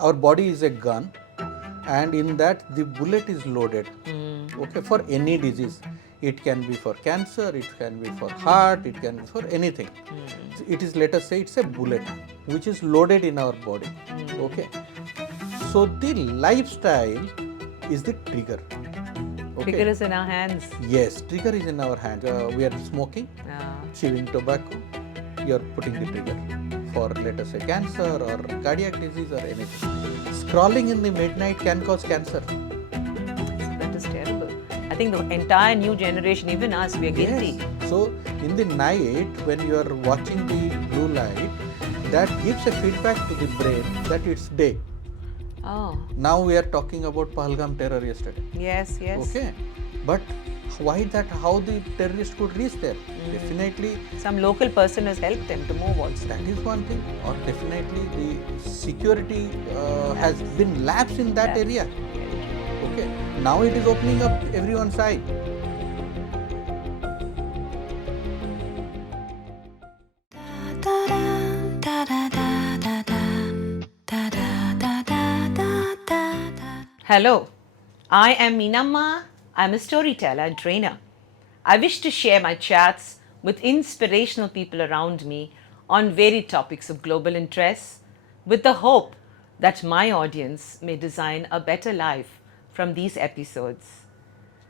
Our body is a gun, and in that the bullet is loaded. Okay, for any disease. It can be for cancer, it can be for heart, it can be for anything. It is, let us say, it's a bullet which is loaded in our body. Okay, so the lifestyle is the trigger. Okay. Trigger is in our hands. Yes, trigger is in our hands. We are smoking, chewing tobacco, you are putting the trigger for, let us say, cancer or cardiac disease or anything. Scrolling in the midnight can cause cancer. That is terrible. I think the entire new generation, even us, we are guilty. Yes. So in the night when you are watching the blue light, that gives a feedback to the brain that it's day. Oh. Now we are talking about Pahalgam terror yesterday. Yes, yes. Okay, but why that? How the terrorist could reach there? Definitely, some local person has helped them to move also. that is one thing. Or definitely the security has been lapsed in that area. Okay, now it is opening up everyone's eye. Hello, I am Meenamma. I am a storyteller and trainer. I wish to share my chats with inspirational people around me on varied topics of global interest with the hope that my audience may design a better life from these episodes.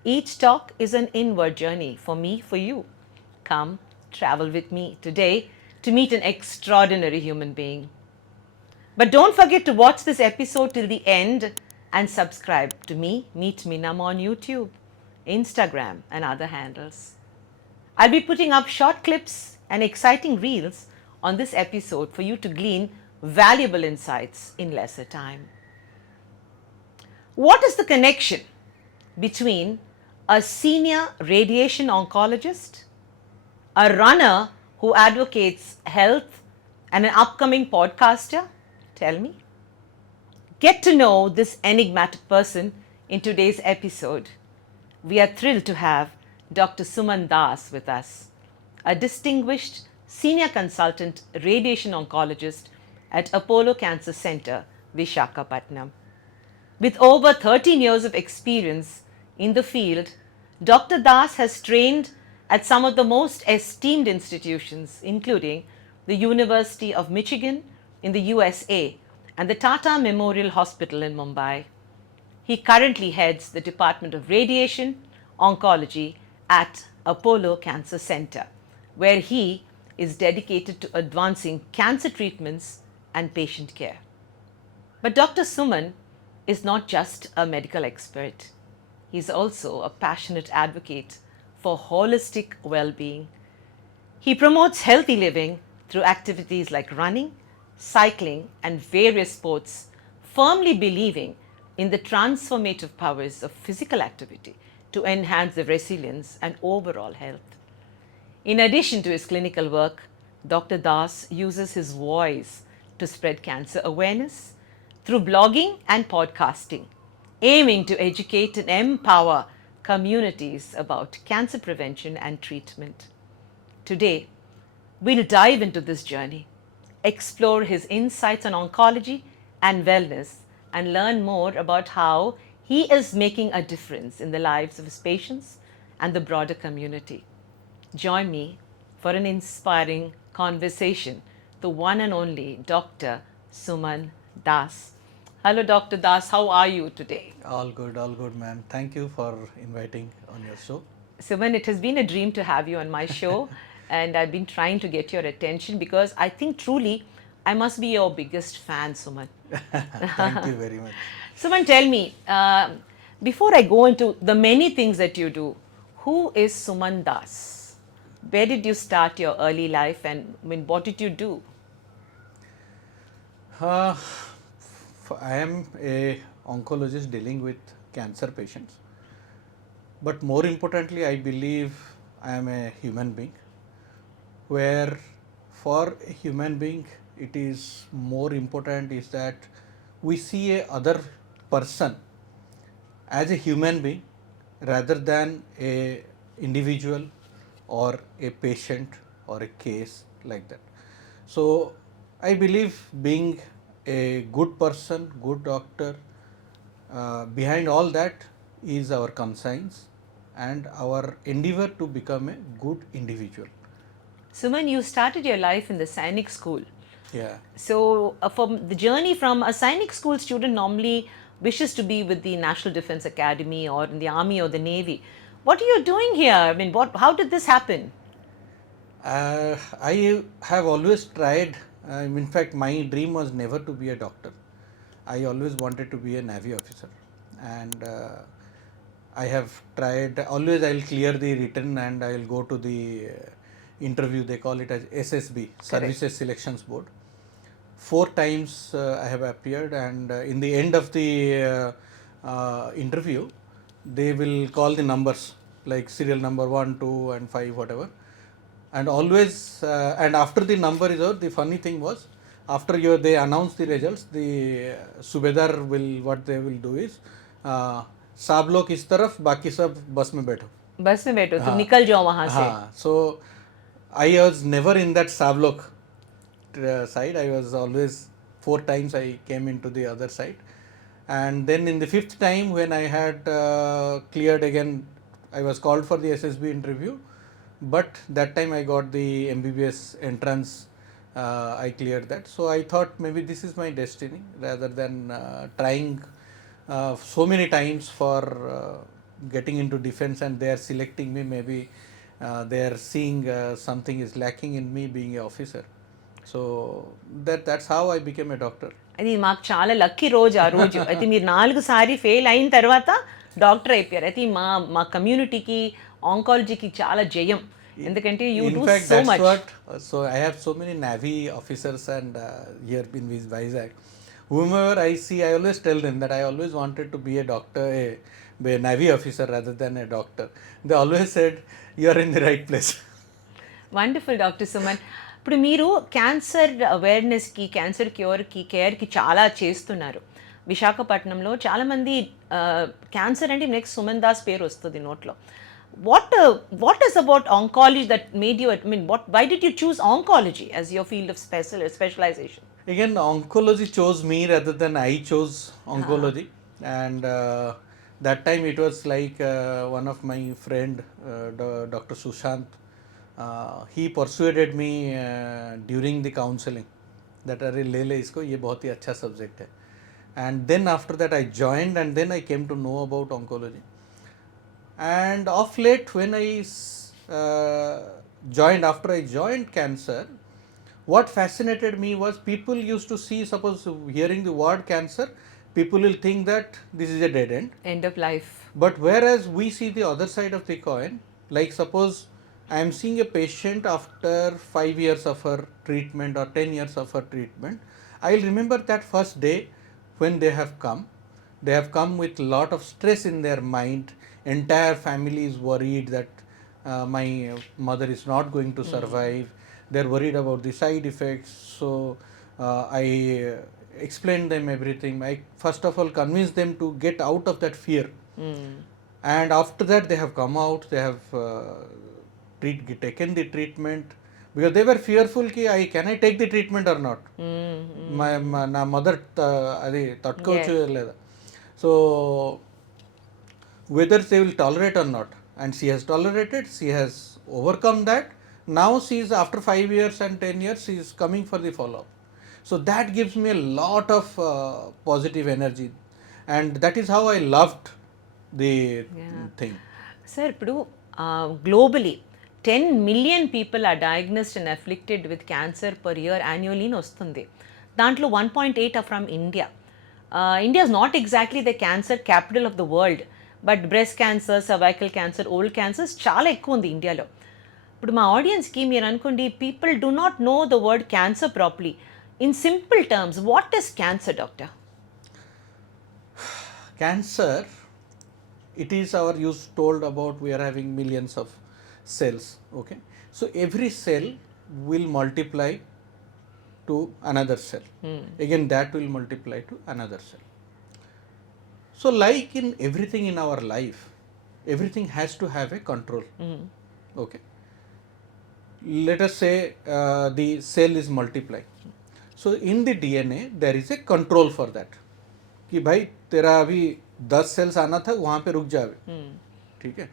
Each talk is an inward journey for me, for you. Come, travel with me today to meet an extraordinary human being. But don't forget to watch this episode till the end and subscribe to me, Meet Meenamma on YouTube, Instagram, and other handles. I'll be putting up short clips and exciting reels on this episode for you to glean valuable insights in lesser time. What is the connection between a senior radiation oncologist, a runner who advocates health, and an upcoming podcaster? Tell me. Get to know this enigmatic person in today's episode. We are thrilled to have Dr. Suman Das with us, a distinguished senior consultant radiation oncologist at Apollo Cancer Center, Visakhapatnam. With over 13 years of experience in the field, Dr. Das has trained at some of the most esteemed institutions, including the University of Michigan in the USA and the Tata Memorial Hospital in Mumbai. He currently heads the Department of Radiation Oncology at Apollo Cancer Center, where he is dedicated to advancing cancer treatments and patient care. But Dr. Suman is not just a medical expert. He is also a passionate advocate for holistic well-being. He promotes healthy living through activities like running, cycling, and various sports, firmly believing in the transformative powers of physical activity to enhance the resilience and overall health. In addition to his clinical work, Dr. Das uses his voice to spread cancer awareness through blogging and podcasting, aiming to educate and empower communities about cancer prevention and treatment. Today, we'll dive into this journey, explore his insights on oncology and wellness, and learn more about how he is making a difference in the lives of his patients and the broader community. Join me for an inspiring conversation, the one and only Dr. Suman Das. Hello, Dr. Das, how are you today? All good, man. Thank you for inviting on your show. Suman, it has been a dream to have you on my show, and I've been trying to get your attention because I think truly I must be your biggest fan, Suman. Thank you very much. Suman, tell me, before I go into the many things that you do, who is Suman Das? Where did you start your early life, and what did you do? I am a oncologist dealing with cancer patients, but more importantly, I believe I am a human being, where for a human being it is more important is that we see a other person as a human being rather than a individual or a patient or a case like that. So I believe being a good person, good doctor, behind all that is our conscience and our endeavor to become a good individual. Suman, you started your life in the Sainik school. Yeah. So, from the journey from a Sainik school student normally wishes to be with the National Defense Academy or in the Army or the Navy. What are you doing here? I mean, how did this happen? I have always tried, in fact, my dream was never to be a doctor. I always wanted to be a Navy officer. And I have tried, always I'll clear the written and I'll go to the interview, they call it as SSB, Services Selections Board. 4 times I have appeared, and in the end of the interview, they will call the numbers like serial number 1, 2, and 5, whatever. And always, and after the number is out, the funny thing was, after they announce the results, the Subedar will, what they will do is, सब लोग इस तरफ बाकी सब बस में बैठो. बस में बैठो तुम निकल जाओ वहां से. हाँ, so I was never in that Sablok side. I was always 4 times I came into the other side, and then in the 5th time when I had cleared again, I was called for the SSB interview, but that time I got the MBBS entrance. I cleared that, so I thought maybe this is my destiny rather than trying so many times for getting into defense, and they are selecting me. Maybe they are seeing something is lacking in me being an officer. So that's how I became a doctor. అది మాకు చాలా lucky రోజు ఆ రోజు. అయితే మీరు 4 సారి fail అయిన తర్వాత డాక్టర్ అయిపోయారు. అయితే మా కమ్యూనిటీకి ఆంకాలజీకి చాలా జయం. ఎందుకంటే you In do fact, so that's much. what. So I have so many Navy officers and here in Vizag, whomever I see, I always tell them that I always wanted to be a doctor, be a Navy officer rather than a doctor. They always said, you are in the right place. Wonderful doctor Suman. ఇప్పుడు మీరు cancer అవేర్నెస్కి, cancer క్యూర్కి, కేర్కి చాలా చేస్తున్నారు. విశాఖపట్నంలో చాలామంది cancer అంటే next Suman Das పేరు వస్తుంది నోట్లో. What is about oncology that made you, I mean, why did you choose oncology as your field of specialization? Again, oncology chose me rather than I chose oncology. And that time it was like one of my friend, Dr. Sushant, he persuaded me during the counseling that अरे ले ले इसको, ये बहुत ही अच्छा subject है. And then after that I joined, and then I came to know about oncology. And of late when I after I joined cancer, what fascinated me was people used to see, suppose hearing the word cancer, people will think that this is a dead end. End of life. But whereas we see the other side of the coin, like suppose I am seeing a patient after 5 years of her treatment or 10 years of her treatment, I will remember that first day when they have come. They have come with lot of stress in their mind. Entire family is worried that my mother is not going to survive. They're worried about the side effects. So I explained them everything. I first of all convinced them to get out of that fear. And after that they have come out, they have taken the treatment, because they were fearful ki can I take the treatment or not. My mother adi tatkochu leda. So whether they will tolerate or not, and she has tolerated, she has overcome that. Now she is, after 5 years and 10 years, she is coming for the follow up. So that gives me a lot of positive energy, and that is how I loved the thing. Sir, ఇప్పుడు globally 10 million people are diagnosed and afflicted with cancer per year annually అని వస్తుంది. దాంట్లో 1.8 are from India. India is not exactly the cancer capital of the world, but breast cancer, cervical cancer, old cancers చాలా ఎక్కువ ఉంది ఇండియాలో. ఇప్పుడు మా ఆడియన్స్కి మీరు అనుకోండి, people do not know the word cancer properly. In simple terms, what is cancer, doctor? Cancer, it is our use told about we are having millions of cells. Okay, so every cell will multiply to another cell. Again, that will multiply to another cell. So like in everything in our life, everything has to have a control. Okay, let us say the cell is multiplying. So in the DNA there is a control for that कि भाई तेरा अभी 10 cells आना था वहाँ पे रुक जावे, ठीक है.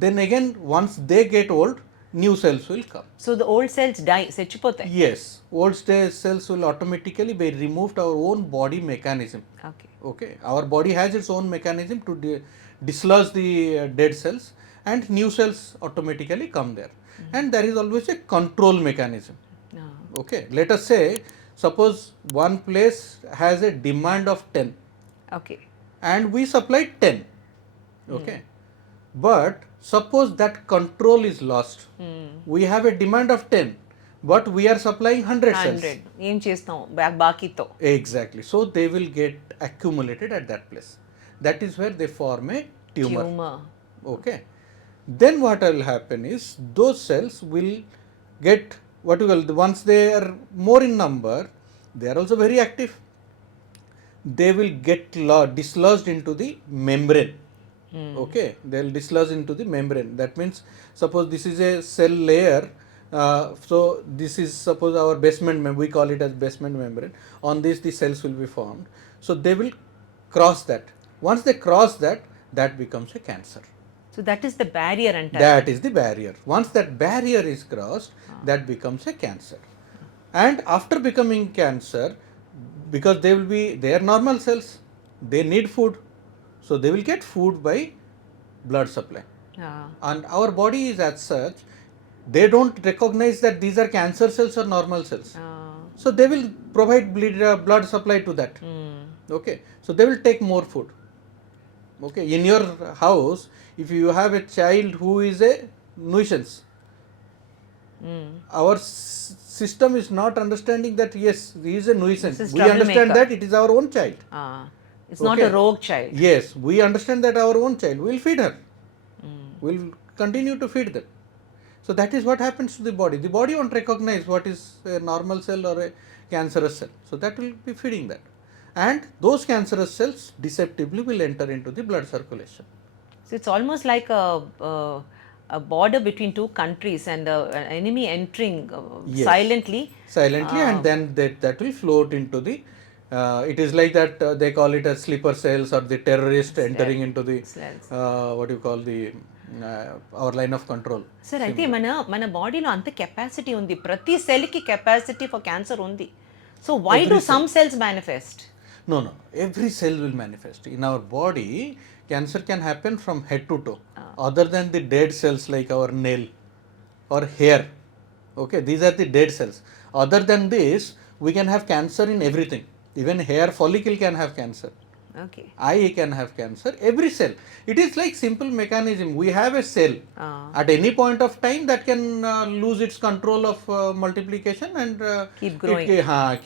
Then again once they get old, new cells will come. So the old cells die, చచ్చిపోతాయి. Yes, old cells will automatically be removed our own body mechanism. Okay. Okay, our body has its own mechanism to dislodge the dead cells, and new cells automatically come there. And there is always a control mechanism. Okay, let us say suppose one place has a demand of 10. Okay. And we supply 10. Okay, but suppose that control is lost. We have a demand of 10, but we are supplying 100 cells. 100 ఏం చేస్తాం బాకీతో. Exactly. So they will get accumulated at that place. That is where they form a tumor. Okay. Then what will happen is those cells will get what you call, once they are more in number, they are also very active. They will get dislodged into the membrane. Okay, they will dislodge into the membrane. That means suppose this is a cell layer. So this is suppose our basement we call it as basement membrane. On this the cells will be formed. So they will cross that. Once they cross that, that becomes a cancer. So that is the barrier entire. That is the barrier. Once that barrier is crossed, that becomes a cancer. And after becoming cancer, because they are normal cells, they need food. So they will get food by blood supply. And our body is as such, they don't recognize that these are cancer cells or normal cells. So they will provide blood supply to that. Okay, so they will take more food. Okay, in your house, if you have a child who is a nuisance, our system is not understanding that yes, he is a nuisance. We understand that it is our own child. It's not a rogue child. Yes, we understand that our own child. We will feed her. We will continue to feed them. So that is what happens to the body. The body won't recognize what is a normal cell or a cancerous cell. So that will be feeding that. And those cancerous cells deceptively will enter into the blood circulation. So it's almost like a border between two countries and an enemy entering silently. Silently, and then that will float into the it is like that they call it as sleeper cells or the terrorist entering into the what you call the our line of control. Sir, అయితే మన బాడీలో అంత capacity ఉంది, ప్రతి cell కి capacity for cancer ఉంది. So why do some cells manifest? No, every cell will manifest. In our body, cancer can happen from head to toe, other than the dead cells like our nail or hair. Okay, these are the dead cells. Other than this, we can have cancer in everything. Even hair follicle can have cancer. Okay. Eye can have cancer. Every cell. It is like simple mechanism. We have a cell at any point of time that can lose its control of multiplication and keep growing.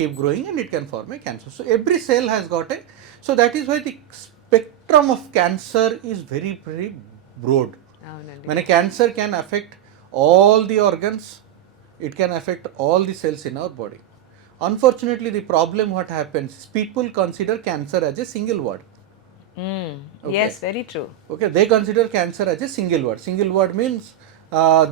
Keep growing, and it can form a cancer. So every cell has got a. So that is why the spectrum of cancer is very, very broad. When a cancer can affect all the organs, it can affect all the cells in our body. Unfortunately, the problem what happens is people consider cancer as a single word. Okay. Yes, very true. Okay, they consider cancer as a single word. Single word means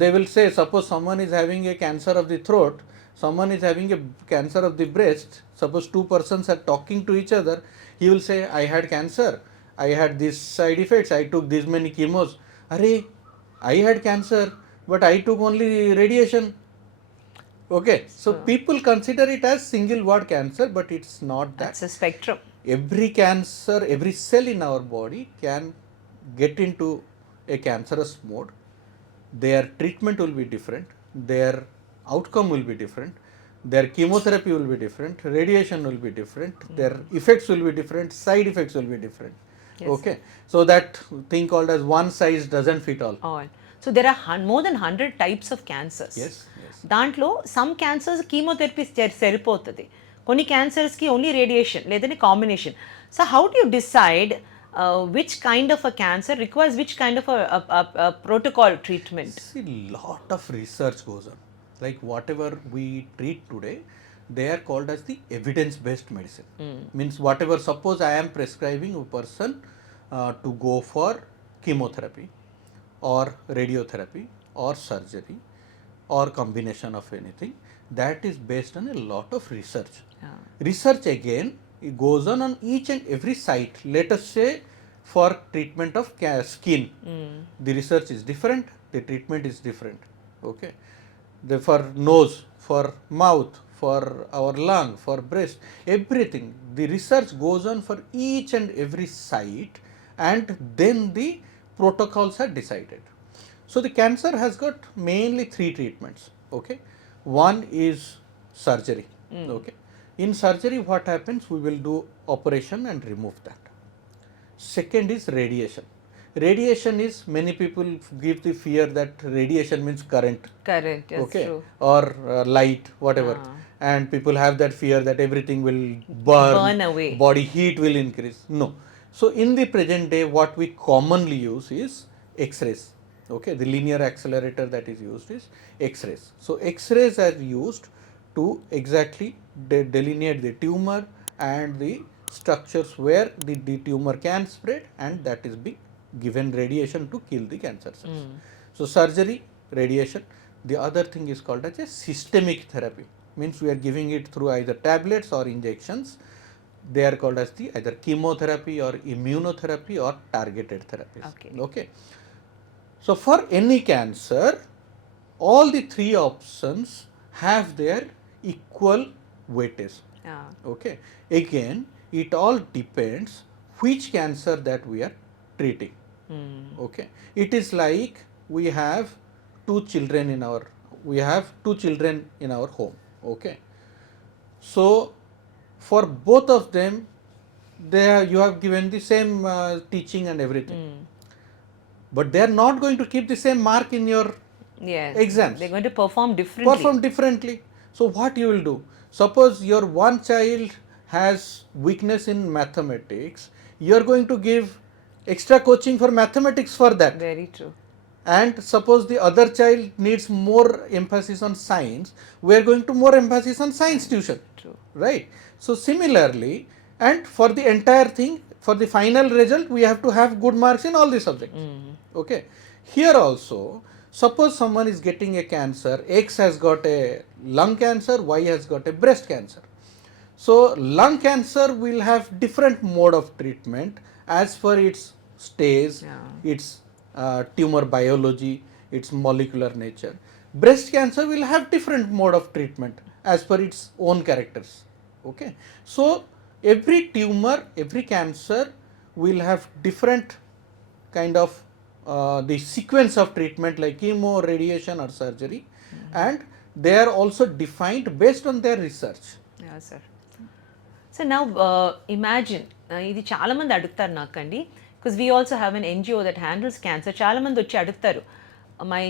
they will say, suppose someone is having a cancer of the throat, someone is having a cancer of the breast. Suppose two persons are talking to each other, he will say, I had cancer, I had these side effects, I took these many chemos. Arey, I had cancer, but I took only radiation. Okay, so people consider it as single word cancer, but it's not that. It's a spectrum. Every cancer, every cell in our body can get into a cancerous mode. Their treatment will be different, their outcome will be different, their chemotherapy will be different, radiation will be different, their effects will be different, side effects will be different. Yes. Okay, so that thing called as one size doesn't fit all. So there are more than 100 types of cancers. Yes. దాంట్లో some cancers chemotherapy సరిపోతుంది, కొన్ని క్యాన్సర్స్కి only radiation లేదంటే combination. So how do you decide which kind of a cancer requires which kind of a protocol treatment? See, lot of research goes on. Like whatever we treat today, they are called as the evidence-based medicine. Means whatever, suppose I am prescribing a person to go for chemotherapy or radiotherapy or surgery or combination of anything, that is based on a lot of research. Research again, it goes on each and every site. Let us say for treatment of skin, the research is different, the treatment is different. Okay, for nose, for mouth, for our lung, for breast, everything. The research goes on for each and every site, and then the protocols are decided. So the cancer has got mainly three treatments. Okay, one is surgery. Okay, in surgery, what happens? We will do operation and remove that. Second is radiation. Radiation is, many people give the fear that radiation means current. Correct, that's Okay, true. or light, whatever, and people have that fear that everything will burn away. body heat will increase. No. So in the present day, what we commonly use is x-rays. Okay, the linear accelerator that is used is x-rays. So x-rays are used to exactly delineate the tumor and the structures where the tumor can spread, and that is being given radiation to kill the cancer cells. So surgery, radiation. The other thing is called as a systemic therapy. Means we are giving it through either tablets or injections. They are called as the either chemotherapy or immunotherapy or targeted therapies. Okay. So for any cancer, all the three options have their equal weightage. Okay. Again, it all depends which cancer that we are treating. Okay. It is like we have two children in our home. Okay. So for both of them, you have given the same teaching and everything, but they are not going to keep the same mark in your exams. They're going to perform differently. So what you will do? Suppose your one child has weakness in mathematics, you are going to give extra coaching for mathematics for that. Very true. And suppose the other child needs more emphasis on science, we are going to more emphasis on science tuition. True. Right? So similarly, and for the entire thing, for the final result, we have to have good marks in all the subjects. Okay. Here also, suppose someone is getting a cancer, X has got a lung cancer, Y has got a breast cancer. So lung cancer will have different mode of treatment as per its stage, its tumor biology, its molecular nature. Breast cancer will have different mode of treatment as per its own characters. Okay. So every tumor, every cancer will have different kind of the sequence of treatment like chemo, radiation or surgery, and they are also defined based on their research. Yeah, sir. So now imagine, ఇది చాలా మంది అడుగుతారు నాకండి, because we also have an NGO that handles cancer. చాలా మంది వచ్చి అడుగుతారు, my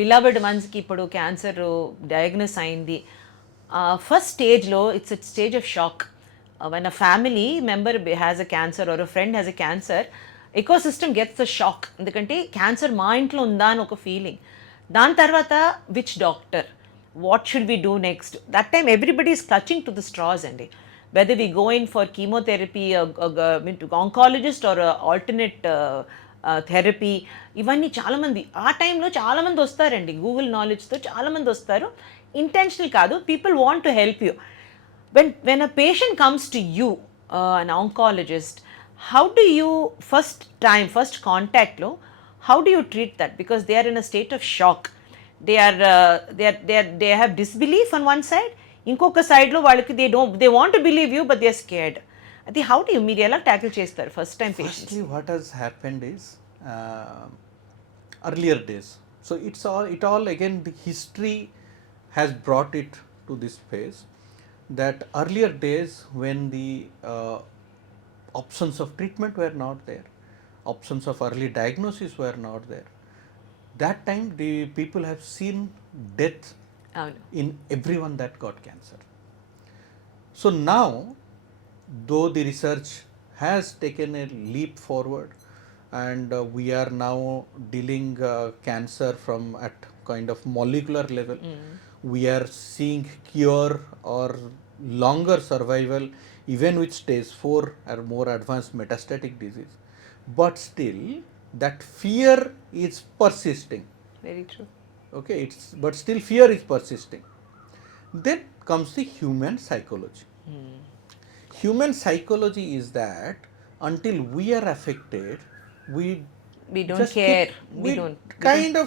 beloved వన్స్కి ఇప్పుడు cancer diagnose అయింది. ఫస్ట్ స్టేజ్లో it's a stage of shock. When a family member has a cancer are a friend has a cancer, ecosystem gets a shock. ఎందుకంటే cancer మా ఇంట్లో ఉందా అని ఒక ఫీలింగ్. దాని తర్వాత which doctor, what should we do next? That time everybody is clutching to the straws, and whether we go in for chemotherapy, oncologist or alternate therapy, ఇవన్నీ చాలామంది ఆ టైంలో చాలామంది వస్తారండి. గూగుల్ నాలెడ్జ్తో చాలామంది వస్తారు, ఇంటెన్షనల్ కాదు. People want to help you. when a patient comes to you, an oncologist, how do you first contact lo, how do you treat that? Because they are in a state of shock. They have disbelief on one side, ఇంకొక సైడ్లో వాళ్ళకి they want to believe you but they are scared. అది how do you మీరు ఎలా tackle చేస్తారు first time patients? Firstly, what has happened is earlier days. So it all again the history has brought it to this phase, that earlier days when the options of treatment were not there, options of early diagnosis were not there, that time the people have seen death in everyone that got cancer. So now, though the research has taken a leap forward and we are now dealing cancer from at kind of molecular level, we are seeing cure or longer survival even with stage 4 or more advanced metastatic disease, but still that fear is persisting. Very true. Okay, but still fear is persisting. Then comes the human psychology. Human psychology is that until we are affected, we We don't just care. keep, We don't.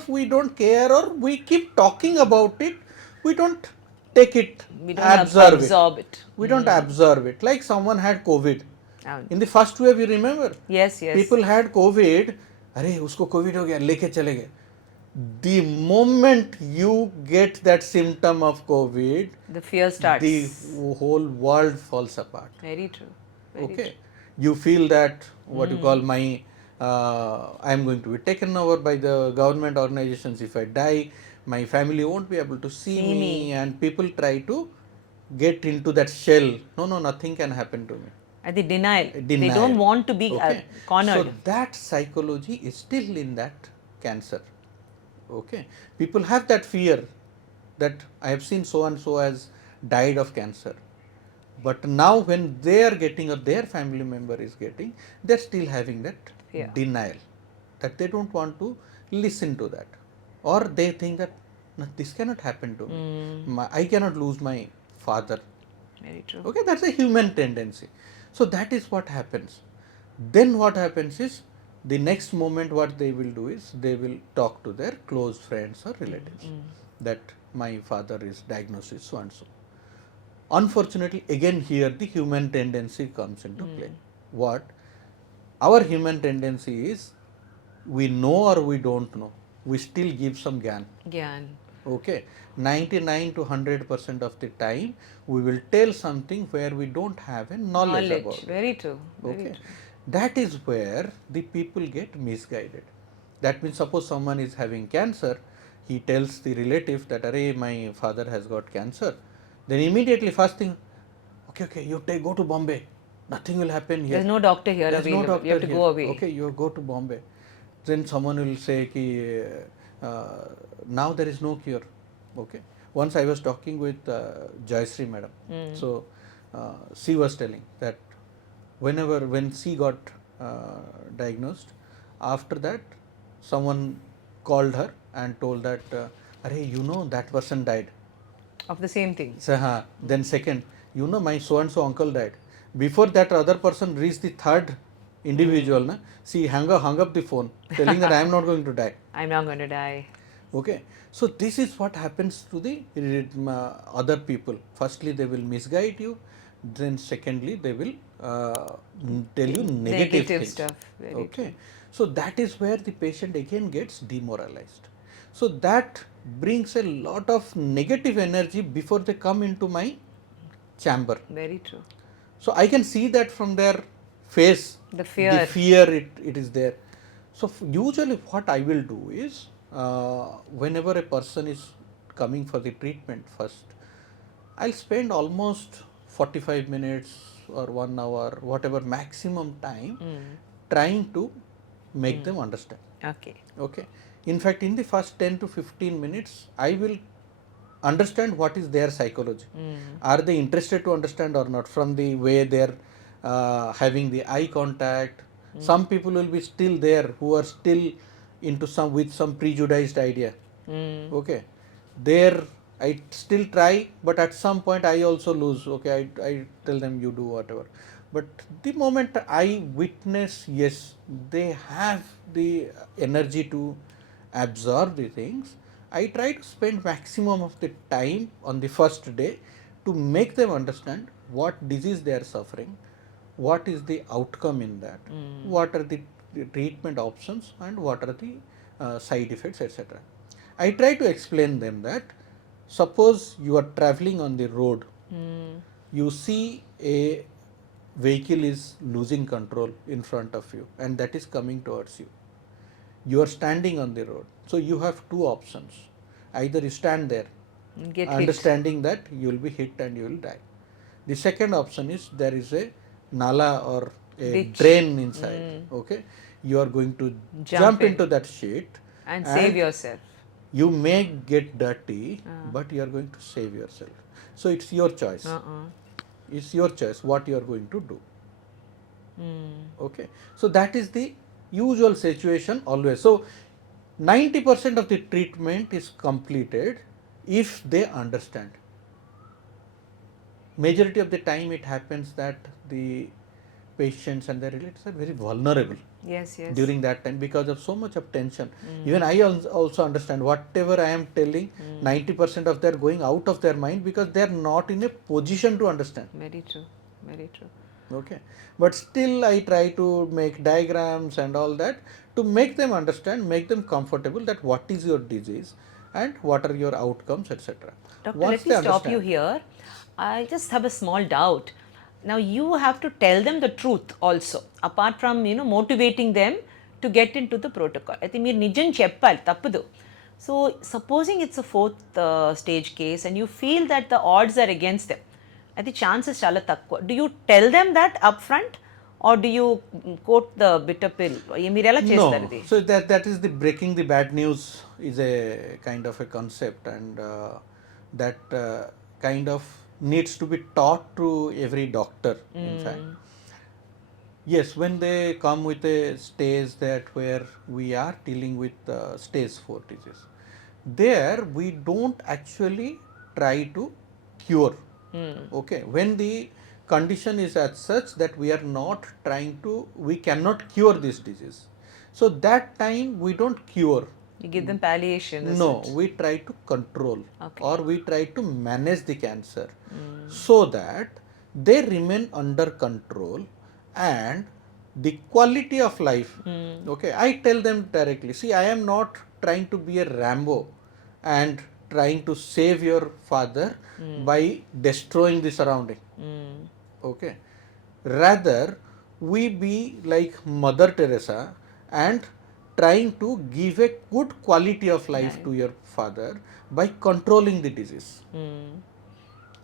we don't care, or we keep talking about it. We don't take it, We don't observe it. absorb it. We don't observe it. Like someone had COVID. Ah, In the first wave, you remember? yes, yes. People had COVID. अरे उसको Covid हो गया लेके चले गए. The moment you get that symptom of COVID, The fear starts. the whole world falls apart. Very true. Very Okay, you feel that what you call my I am going to be taken over by the government organizations. If I die, my family won't be able to see me, and people try to get into that shell. No, no, nothing can happen to me. At the denial. They Denial. don't want to be Okay. cornered. So that psychology is still in that cancer. Okay, people have that fear that I have seen so and so has died of cancer. But now when they are getting or their family member is getting, they are still having that Fear. denial, that they don't want to listen to that, or they think that "No, this cannot happen to me. I cannot lose my father." Very true. Okay, that's a human tendency. So that is what happens. Then what happens is, the next moment what they will do is they will talk to their close friends or relatives that my father is diagnosed with so and so. Unfortunately, again here the human tendency comes into play. What? Our human tendency is, we know or we don't know, we still give some gyan. Gyan. Okay, 99 to 100% of the time we will tell something where we don't have a knowledge about it. Very true. Very Okay, true. that is where the people get misguided. That means suppose someone is having cancer, he tells the relative that "Arey, my father has got cancer," then immediately first thing, okay, you go to Bombay, nothing will happen here. There's no doctor here There's available. no doctor You have to here. go away. Okay, you go to Bombay. Then someone will say ki, now there is no cure. Okay. Once I was talking with Jayashree madam. So she was telling that when she got diagnosed, after that someone called her and told that, "Arey, you know that person died." Of the same thing. So, then second, you know my so and so uncle died. Before that other person reached the third individual, na, she hung up the phone, telling that I am not going to die. I'm not going to die. Okay, so this is what happens to the other people. Firstly, they will misguide you. Then secondly, they will tell you negative things. Stuff. Very Okay, true. so that is where the patient again gets demoralized. So that brings a lot of negative energy before they come into my chamber. Very true. So I can see that from their face. The fear. The fear, it is there. So usually what I will do is, whenever a person is coming for the treatment first, I'll spend almost 45 minutes or 1 hour, whatever maximum time, trying to make them understand. Okay. Okay. In fact, in the first 10 to 15 minutes, I will understand what is their psychology. Are they interested to understand or not, from the way they are having the eye contact. Some people will be still there who are still into with some prejudiced idea. Okay, there I still try, but at some point I also lose. Okay, I tell them you do whatever. But the moment I witness, yes, they have the energy to absorb the things, I try to spend maximum of the time on the first day to make them understand what disease they are suffering, what is the outcome in that, what are the treatment options, and what are the side effects, etc. I try to explain them that suppose you are traveling on the road, you see a vehicle is losing control in front of you and that is coming towards you. You are standing on the road, so you have two options. Either you stand there Get understanding that you will be hit and you will die. The second option is there is a nala or a Ditch. drain inside. Okay, you are going to jump into that shit and save yourself. You may get dirty, but you are going to save yourself. So it's your choice. It's your choice what you are going to do. Okay, so that is the usual situation always. So 90% of the treatment is completed if they understand. majority of the time it happens that the patients and their relatives are very vulnerable Yes, yes. during that time because of so much of tension. Even I also understand whatever I am telling, 90% of them are going out of their mind because they are not in a position to understand. Very true. Very true. Okay, but still I try to make diagrams and all that to make them understand, make them comfortable that what is your disease and what are your outcomes, etc. Doctor, Once let me they stop you understand, here. I just have a small doubt. Now you have to tell them the truth also, apart from motivating them to get into the protocol. I think మీరు నిజం చెప్పాలి తప్పదు. So supposing it's a fourth stage case and you feel that the odds are against them, I think chances చాలా తక్కువ. Do you tell them that upfront or do you quote the bitter pill? మీరు ఎలా చేస్తారు no. ఇది? So that is the breaking the bad news is a kind of a concept, and that kind of needs to be taught to every doctor. In fact, yes, when they come with a stage that where we are dealing with stage 4 disease, there we don't actually try to cure. Okay, when the condition is as such that we are not trying to, we cannot cure this disease, so that time we don't cure. You give them palliation, is No, it? we try to control, Okay. or we try to manage the cancer so that they remain under control and the quality of life. Okay, I tell them directly, see, I am not trying to be a Rambo and trying to save your father by destroying the surrounding. Okay, rather we be like Mother Teresa and trying to give a good quality of life to your father by controlling the disease.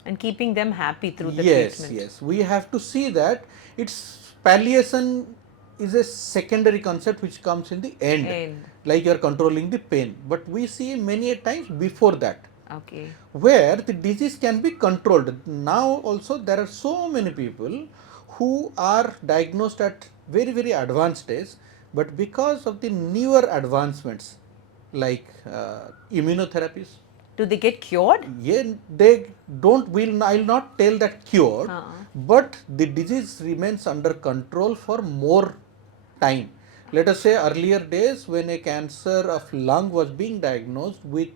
And keeping them happy through the Yes, treatment. yes, we have to see that it's palliation is a secondary concept which comes in the end, like you are controlling the pain, but we see many a times before that Okay. where the disease can be controlled. Now also there are so many people who are diagnosed at very very advanced stage, but because of the newer advancements like immunotherapies, Do they get cured? yeah, they don't, will, I'll not tell that cured, but the disease remains under control for more time. Let us say earlier days when a cancer of lung was being diagnosed with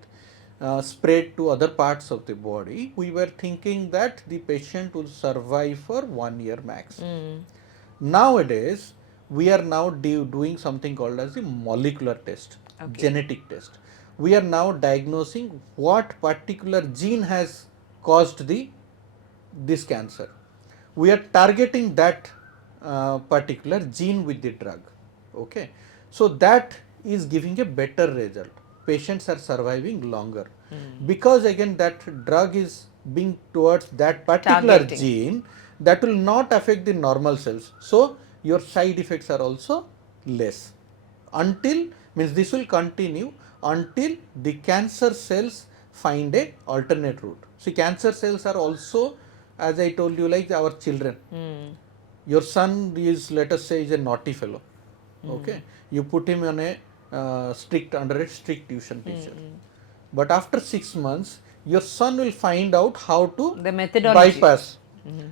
spread to other parts of the body, we were thinking that the patient will survive for 1 year max. Nowadays, we are now doing something called as the molecular test, genetic test. We are now diagnosing what particular gene has caused this cancer. We are targeting that particular gene with the drug. Okay, so that is giving a better result. Patients are surviving longer because again that drug is being towards that particular Targeting. gene that will not affect the normal cells. So your side effects are also less. Until, means this will continue until the cancer cells find a alternate route. See, cancer cells are also, as I told you, like our children. Your son is, let us say, is a naughty fellow. Okay, you put him on a under a strict tuition teacher, but after 6 months your son will find out how to The methodology. bypass.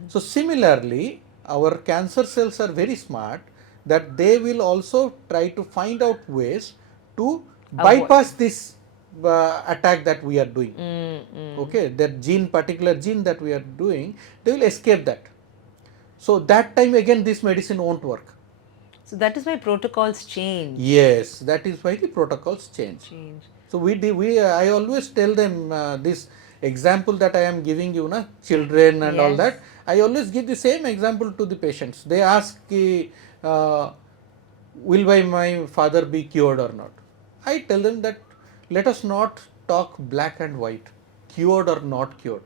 So similarly, our cancer cells are very smart that they will also try to find out ways to bypass this attack that we are doing. Okay, that particular gene that we are doing, they will escape that. So that time again this medicine won't work. So that is why protocols change. Yes, that is why the protocols change. So I always tell them this example that I am giving you, children and all that. I always give the same example to the patients. They ask, will my father be cured or not? I tell them that let us not talk black and white, cured or not cured.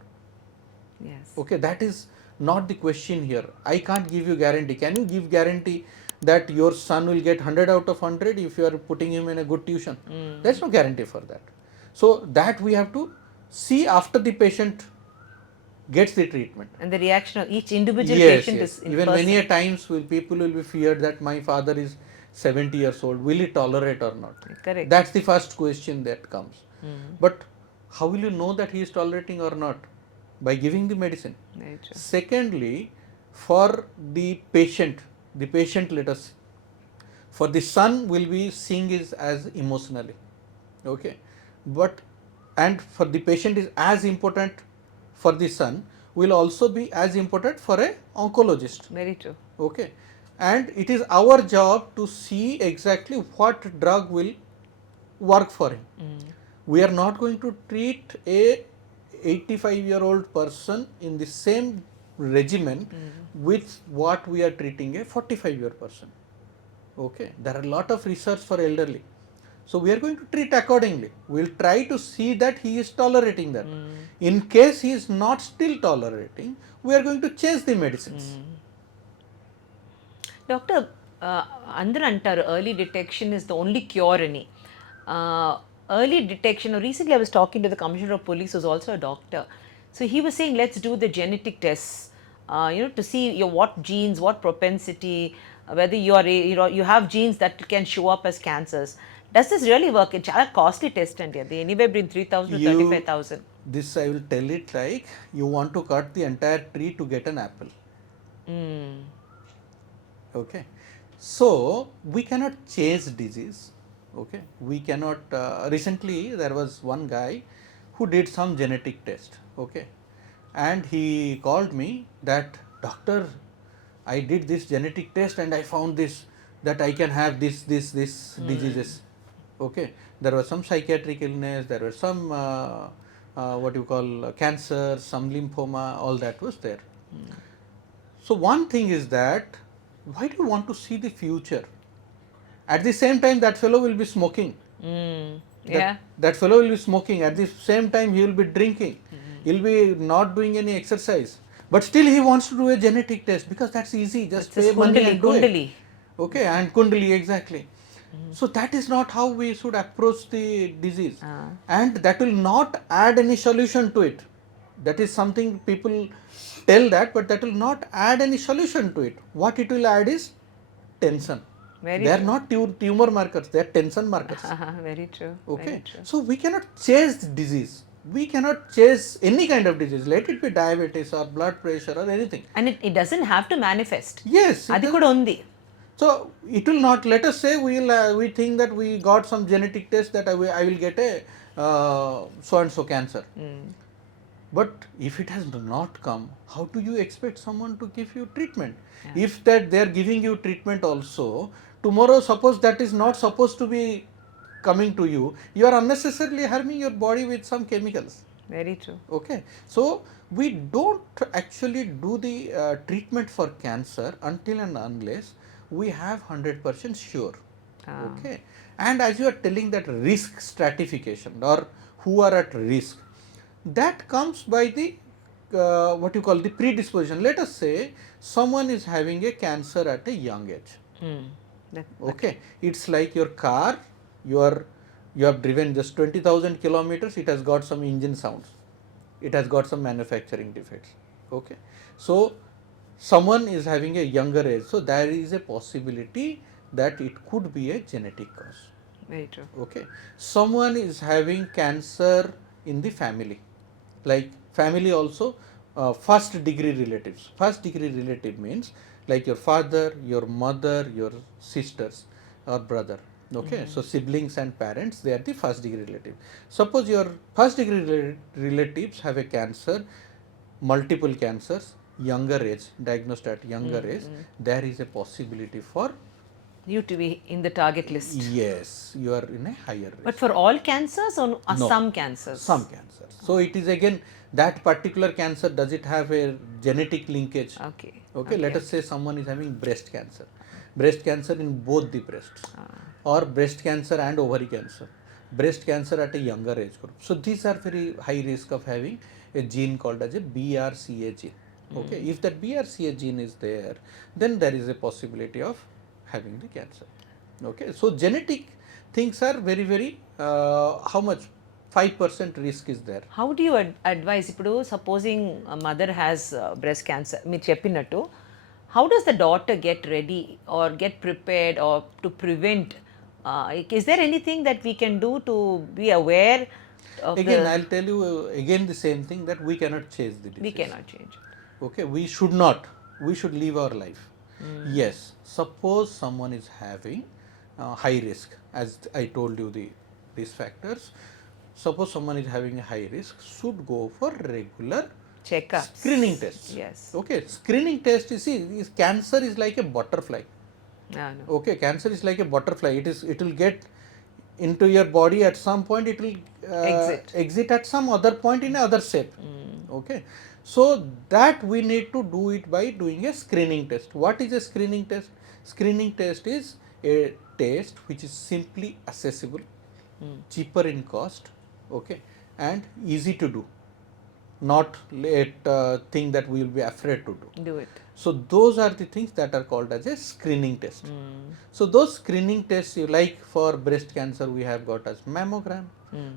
Yes. Okay, that is not the question here. I can't give you guarantee. Can you give guarantee that your son will get 100 out of 100 if you are putting him in a good tuition? There's no guarantee for that. So that we have to see after the patient gets the treatment. And the reaction of each individual patient is in Even person. many a times people will be feared that my father is 70 years old, will he tolerate or not? Correct. That's the first question that comes. But how will you know that he is tolerating or not? by giving the medicine. Very true. Secondly, for the patient, let us say, for the son will be seeing is as emotionally, okay, but and for the patient is as important for the son will also be as important for a oncologist, Very true. okay, and it is our job to see exactly what drug will work for him. We are not going to treat a 85-year-old person in the same regimen with what we are treating a 45-year person. Okay, there are a lot of research for elderly, so we are going to treat accordingly. We will try to see that he is tolerating that. In case he is not still tolerating, we are going to change the medicines. Doctor అందరూ అంటారు early detection is the only cure అని. Early detection recently I was talking to the commissioner of police was also a doctor. So he was saying let's do the genetic test to see your what genes, what propensity, whether you have genes that can show up as cancers. Does this really work? It's a costly test and they anyway bring 3,000 to 35,000. This I will tell it like you want to cut the entire tree to get an apple. Okay, so we cannot chase disease. Okay, we cannot. Recently, there was one guy who did some genetic test. Okay, and he called me that, doctor, I did this genetic test and I found this, that I can have this diseases. Okay, there was some psychiatric illness, there was some what you call cancer, some lymphoma, all that was there. So one thing is that, why do you want to see the future? At the same time, that fellow will be smoking. That fellow will be smoking. At the same time, he will be drinking. He will be not doing any exercise. But still, he wants to do a genetic test because that's easy. Just pay money and do it. Okay, and Kundali, exactly. So that is not how we should approach the disease. And that will not add any solution to it. That is something people tell that, but that will not add any solution to it. What it will add is tension. They are not tumor markers, they are tension markers. Very true. Okay, very true. So we cannot chase disease. We cannot chase any kind of disease, let it be diabetes or blood pressure or anything. And it doesn't have to manifest. Yes. Adi kuda undi. So it will not, let us say we think that we got some genetic test that I will get a so and so cancer. But if it has not come, how do you expect someone to give you treatment? If that they are giving you treatment also, tomorrow suppose that is not supposed to be coming to you, you are unnecessarily harming your body with some chemicals. Very true. Okay, so we don't actually do the treatment for cancer until and unless we have 100% sure. Okay, and as you are telling that risk stratification or who are at risk, that comes by the what you call the predisposition. Let us say someone is having a cancer at a young age. Okay, it's like your car, you have driven just 20,000 kilometers, it has got some engine sounds, it has got some manufacturing defects. Okay, so someone is having a younger age, so there is a possibility that it could be a genetic cause. Very true. Okay, someone is having cancer in the family, like family also, first degree relatives. First degree relative means like your father, your mother, your sisters or brother. Okay, so siblings and parents, they are the first degree relative. Suppose your first degree relatives have a cancer, multiple cancers, younger age, diagnosed at younger age, there is a possibility for you to be in the target list. Yes, you are in a higher risk. But for all cancers or No, some cancers? Some cancers. So it is again that particular cancer, does it have a genetic linkage? Okay, let us say someone is having breast cancer. Breast cancer in both the breasts, or breast cancer and ovary cancer. Breast cancer at a younger age group. So these are very high risk of having a gene called as a BRCA gene. Okay, if that BRCA gene is there, then there is a possibility of having the cancer. Okay, so genetic things are very how much 5% risk is there. How do you advise ఇప్పుడు supposing mother has breast cancer మీరు చెప్పినట్టు, how does the daughter get ready or get prepared or to prevent? Is there anything that we can do to be aware of Again, the. I'll tell you again the same thing, that we cannot change the disease. We cannot change it. Okay, we should not. We should live our life. Yes, suppose someone is having high risk, as I told you the risk factors. Suppose someone is having a high risk, should go for regular Checkups. screening tests. Yes. Okay, screening test, you see, cancer is like a butterfly. No. Okay, cancer is like a butterfly. It will get into your body at some point. It will exit at some other point in another shape. Okay, so that we need to do it by doing a screening test. What is a screening test? Screening test is a test which is simply accessible, cheaper in cost, okay, and easy to do. Not a thing that we will be afraid to do. Do it. So those are the things that are called as a screening test. So those screening tests, you like for breast cancer, we have got as mammogram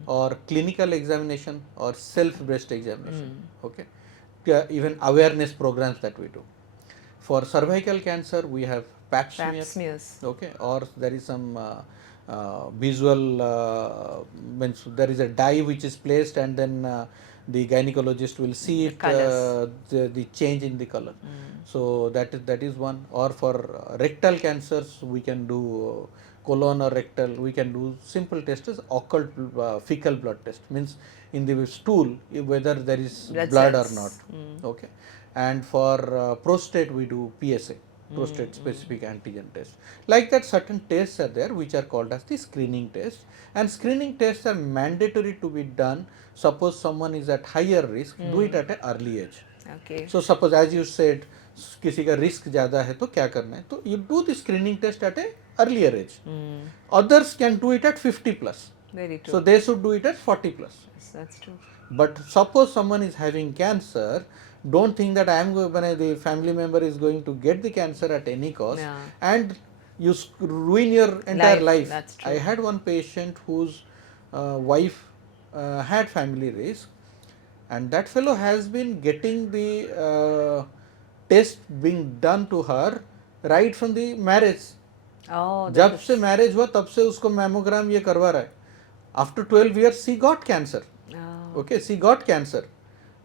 or clinical examination or self breast examination. Okay, even awareness programs that we do. For cervical cancer, we have pap smear. Smears. Okay, or there is some visual means there is a dye which is placed, and then the gynecologist will see it, the change in the color. So that is one. Or for rectal cancers, we can do colon or rectal. We can do simple tests as occult fecal blood test, means in the stool whether there is blood or not. Okay, and for prostate we do PSA, prostate specific antigen test. Like that, certain tests are there which are called as the screening tests, and screening tests are mandatory to be done. Suppose someone is at higher risk, do it at an early age. Okay. So suppose, as you said, किसी का risk ज़्यादा है तो क्या करना है, तो you do the screening test at a earlier age. Others can do it at 50 plus. Very true. So they should do it at 40 plus. Yes, that's true. But suppose someone is having cancer, don't think that the family member is going to get the cancer at any cost, and you ruin your entire life. That's true. I had one patient whose wife had family risk, and that fellow has been getting the test being done to her right from the marriage. Oh, जब से marriage हुआ तब से उसको mammogram ये करवा रहा है. After 12 years she got cancer. Okay, she got cancer.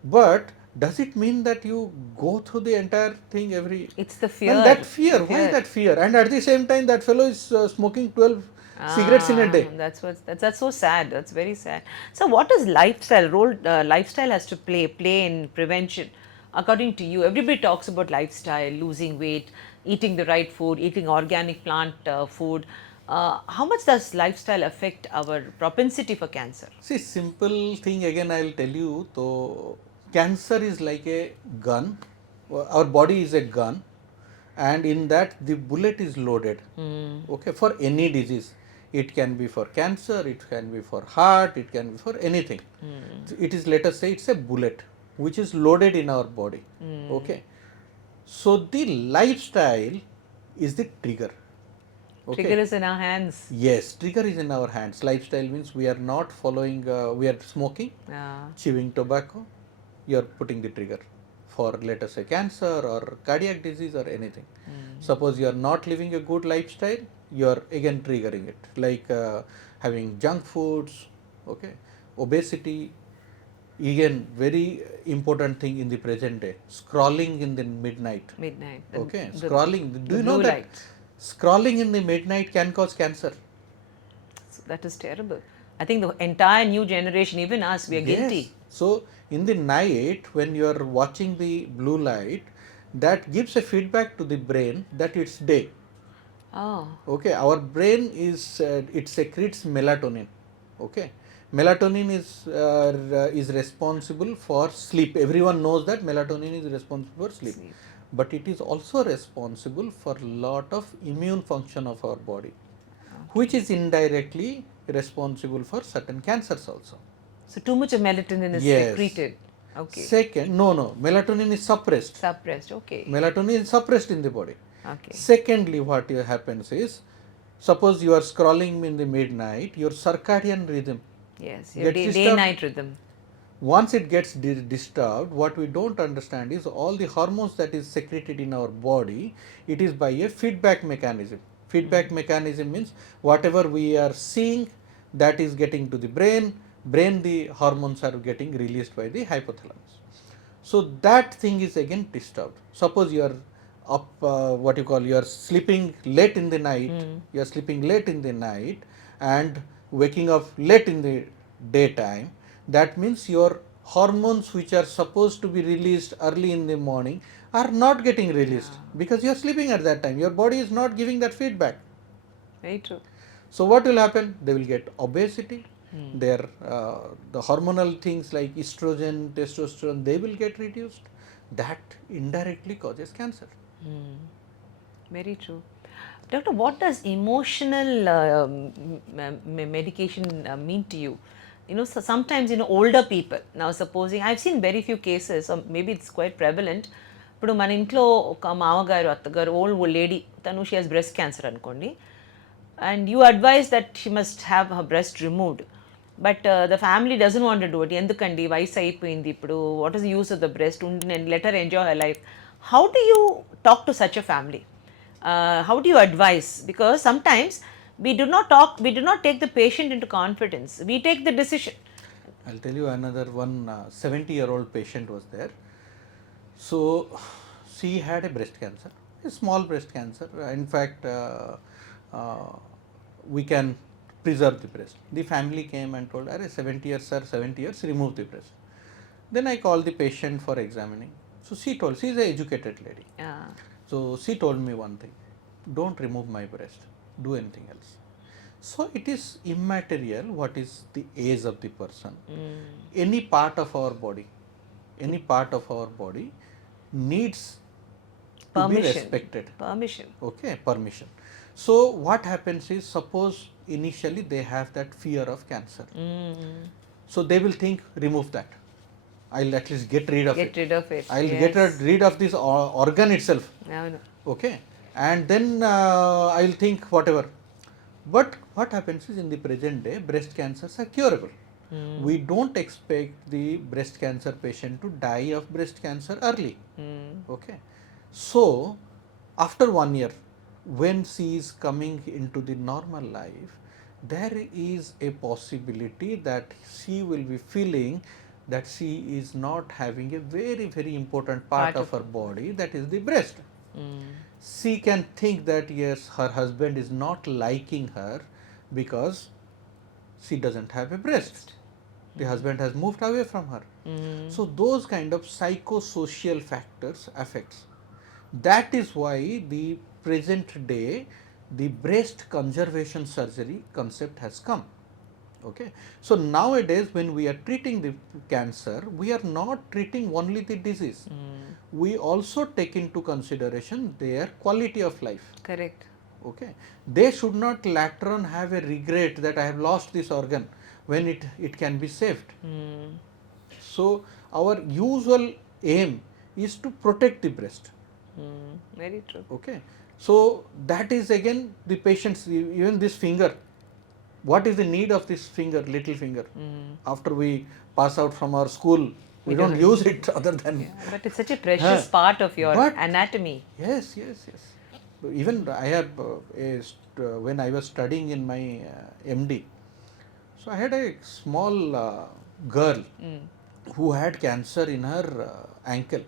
But does it mean that you go through the entire thing every... It's the fear. And that fear, why that fear? And at the same time that fellow is smoking 12 cigarettes in a day. That's so sad. That's very sad. So what does lifestyle has to play in prevention? According to you, everybody talks about lifestyle, losing weight, eating the right food, eating organic plant food. How much does lifestyle affect our propensity for cancer? See, simple thing again I will tell you. So, cancer is like a gun. Our body is a gun, and in that the bullet is loaded. Okay, for any disease. It can be for cancer, it can be for heart, it can be for anything. It is, let us say, it's a bullet which is loaded in our body. Okay, so the lifestyle is the trigger. Okay. Trigger is in our hands. Yes, trigger is in our hands. Lifestyle means we are not following, we are smoking, chewing tobacco, you are putting the trigger for, let us say, cancer or cardiac disease or anything. Suppose you are not living a good lifestyle, you are again triggering it, like having junk foods, okay, obesity. Again, very important thing in the present day, scrolling in the midnight. Okay, scrolling. Do you know that scrolling in the midnight can cause cancer? So that is terrible. I think the entire new generation, even us, we are guilty. So in the night when you are watching the blue light, that gives a feedback to the brain that it's day. Okay, our brain is it secretes melatonin. Okay, melatonin is responsible for sleep. Everyone knows that melatonin is responsible for sleep, but it is also responsible for lot of immune function of our body, which is indirectly responsible for certain cancers also. So too much of melatonin is secreted. Okay. Second, no, melatonin is suppressed. Suppressed, okay. Melatonin is suppressed in the body. Okay. Secondly, what happens is, suppose you are scrolling in the midnight, your circadian rhythm. Yes, your day-night rhythm. Once it gets disturbed, what we don't understand is all the hormones that is secreted in our body, it is by a feedback mechanism. Feedback mechanism means whatever we are seeing, that is getting to the brain. brain the hormones are getting released by the hypothalamus. So that thing is again disturbed. Suppose you are up, what you call, you are sleeping late in the night, you are sleeping late in the night and waking up late in the daytime. That means your hormones which are supposed to be released early in the morning are not getting released because you are sleeping at that time. Your body is not giving that feedback. Very true. So what will happen? They will get obesity. Their the hormonal things like estrogen, testosterone, they will get reduced. That indirectly causes cancer. Very true. Doctor, what does emotional medication mean to you? You know, so sometimes, you know, older people, now supposing, I've seen very few cases, or maybe it's quite prevalent. ఇప్పుడు మన ఇంట్లో ఒక మామగారు అత్తగారు old lady తను she has breast cancer అనుకోండి and you advise that she must have her breast removed but the family doesn't want do it ఎందుకండి వయసు అయిపోయింది ఇప్పుడు what is use of the breast ఉండి నేను let her enjoy her life how do you talk to such a family how do you advise? Because sometimes we do not talk, we do not take the patient into confidence, we take the decision. I'll tell you another one. 70-year-old patient was there. So she had a breast cancer, a small breast cancer. In fact, we can preserve the breast. The family came and told, "Are 70 years, sir, 70 years, remove the breast." Then I called the patient for examining. So she told, she is an educated lady. Yeah. So she told me one thing: don't remove my breast, do anything else. So it is immaterial what is the age of the person. Any part of our body, needs to be respected. Permission. Okay, permission. So what happens is, suppose initially they have that fear of cancer. So they will think, remove that. I'll at least get rid of it. I'll get rid of this organ itself. No. Okay, and then I'll think whatever. But what happens is, in the present day, breast cancers are curable. We don't expect the breast cancer patient to die of breast cancer early. Okay, so after 1 year, when she is coming into the normal life, there is a possibility that she will be feeling that she is not having a very, very important part of her body, that is the breast. She can think that yes, her husband is not liking her because she doesn't have a breast. The husband has moved away from her. So those kind of psychosocial factors affects. That is why the present day the breast conservation surgery concept has come. Okay, so nowadays when we are treating the cancer, we are not treating only the disease. We also take into consideration their quality of life. Correct. Okay, they should not later on have a regret that I have lost this organ when it can be saved. So our usual aim is to protect the breast. Very true. Okay, so that is again the patient's, even this finger. What is the need of this finger, little finger? After we pass out from our school, we don't use it other than. But it's such a precious part of your anatomy. Yes. Even I have when I was studying in my MD, so I had a small girl who had cancer in her ankle.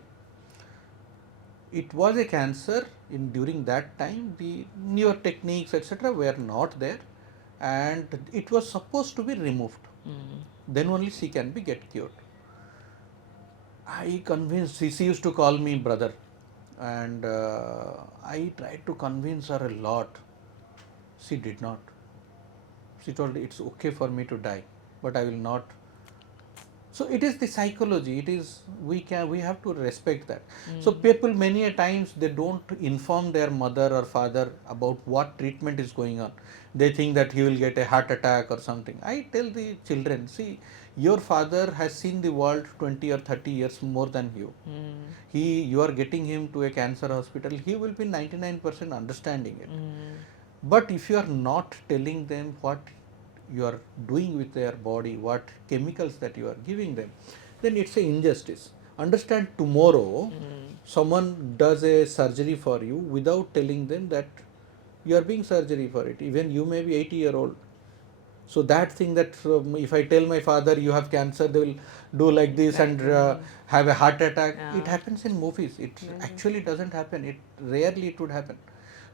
It was a cancer during that time. The newer techniques, etc., were not there. And it was supposed to be removed. Then only she can be get cured. I convinced, she used to call me brother, and I tried to convince her a lot. She did not. She told, it's okay for me to die, but I will not. So it is the psychology. It is, we have to respect that. So people many a times they don't inform their mother or father about what treatment is going on. They think that he will get a heart attack or something. I tell the children, see, your father has seen the world 20 or 30 years more than you. You are getting him to a cancer hospital, he will be 99% understanding it. But if you are not telling them what you are doing with their body, what chemicals that you are giving them, then it's an injustice. Understand, tomorrow someone does a surgery for you without telling them that you are being surgery for it. Even you may be 80-year-old. So that thing that if I tell my father you have cancer, they will do like this and have a heart attack. It happens in movies. It actually doesn't happen. It rarely it would happen.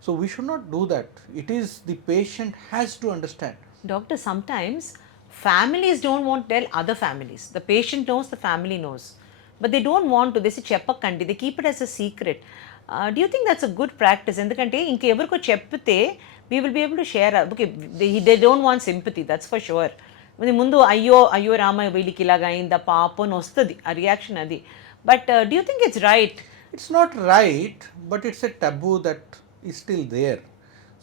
So we should not do that. It is the patient has to understand. Doctor, sometimes families don't want to tell other families. The patient knows, the family knows. But they don't want to. They say, cheppakandi. They keep it as a secret. Do you think that's a good practice? ఎందుకంటే ఇంకెవరికో చెప్తే we will be able to share. Okay, they don't want sympathy, that's for sure. ముందు అయ్యో అయ్యో రామ వీళ్ళకి ఇలాగ అయిందా పాపం అని వస్తుంది ఆ రియాక్షన్ అది. But do you think it's right? It's not right, but it's a taboo that is still there.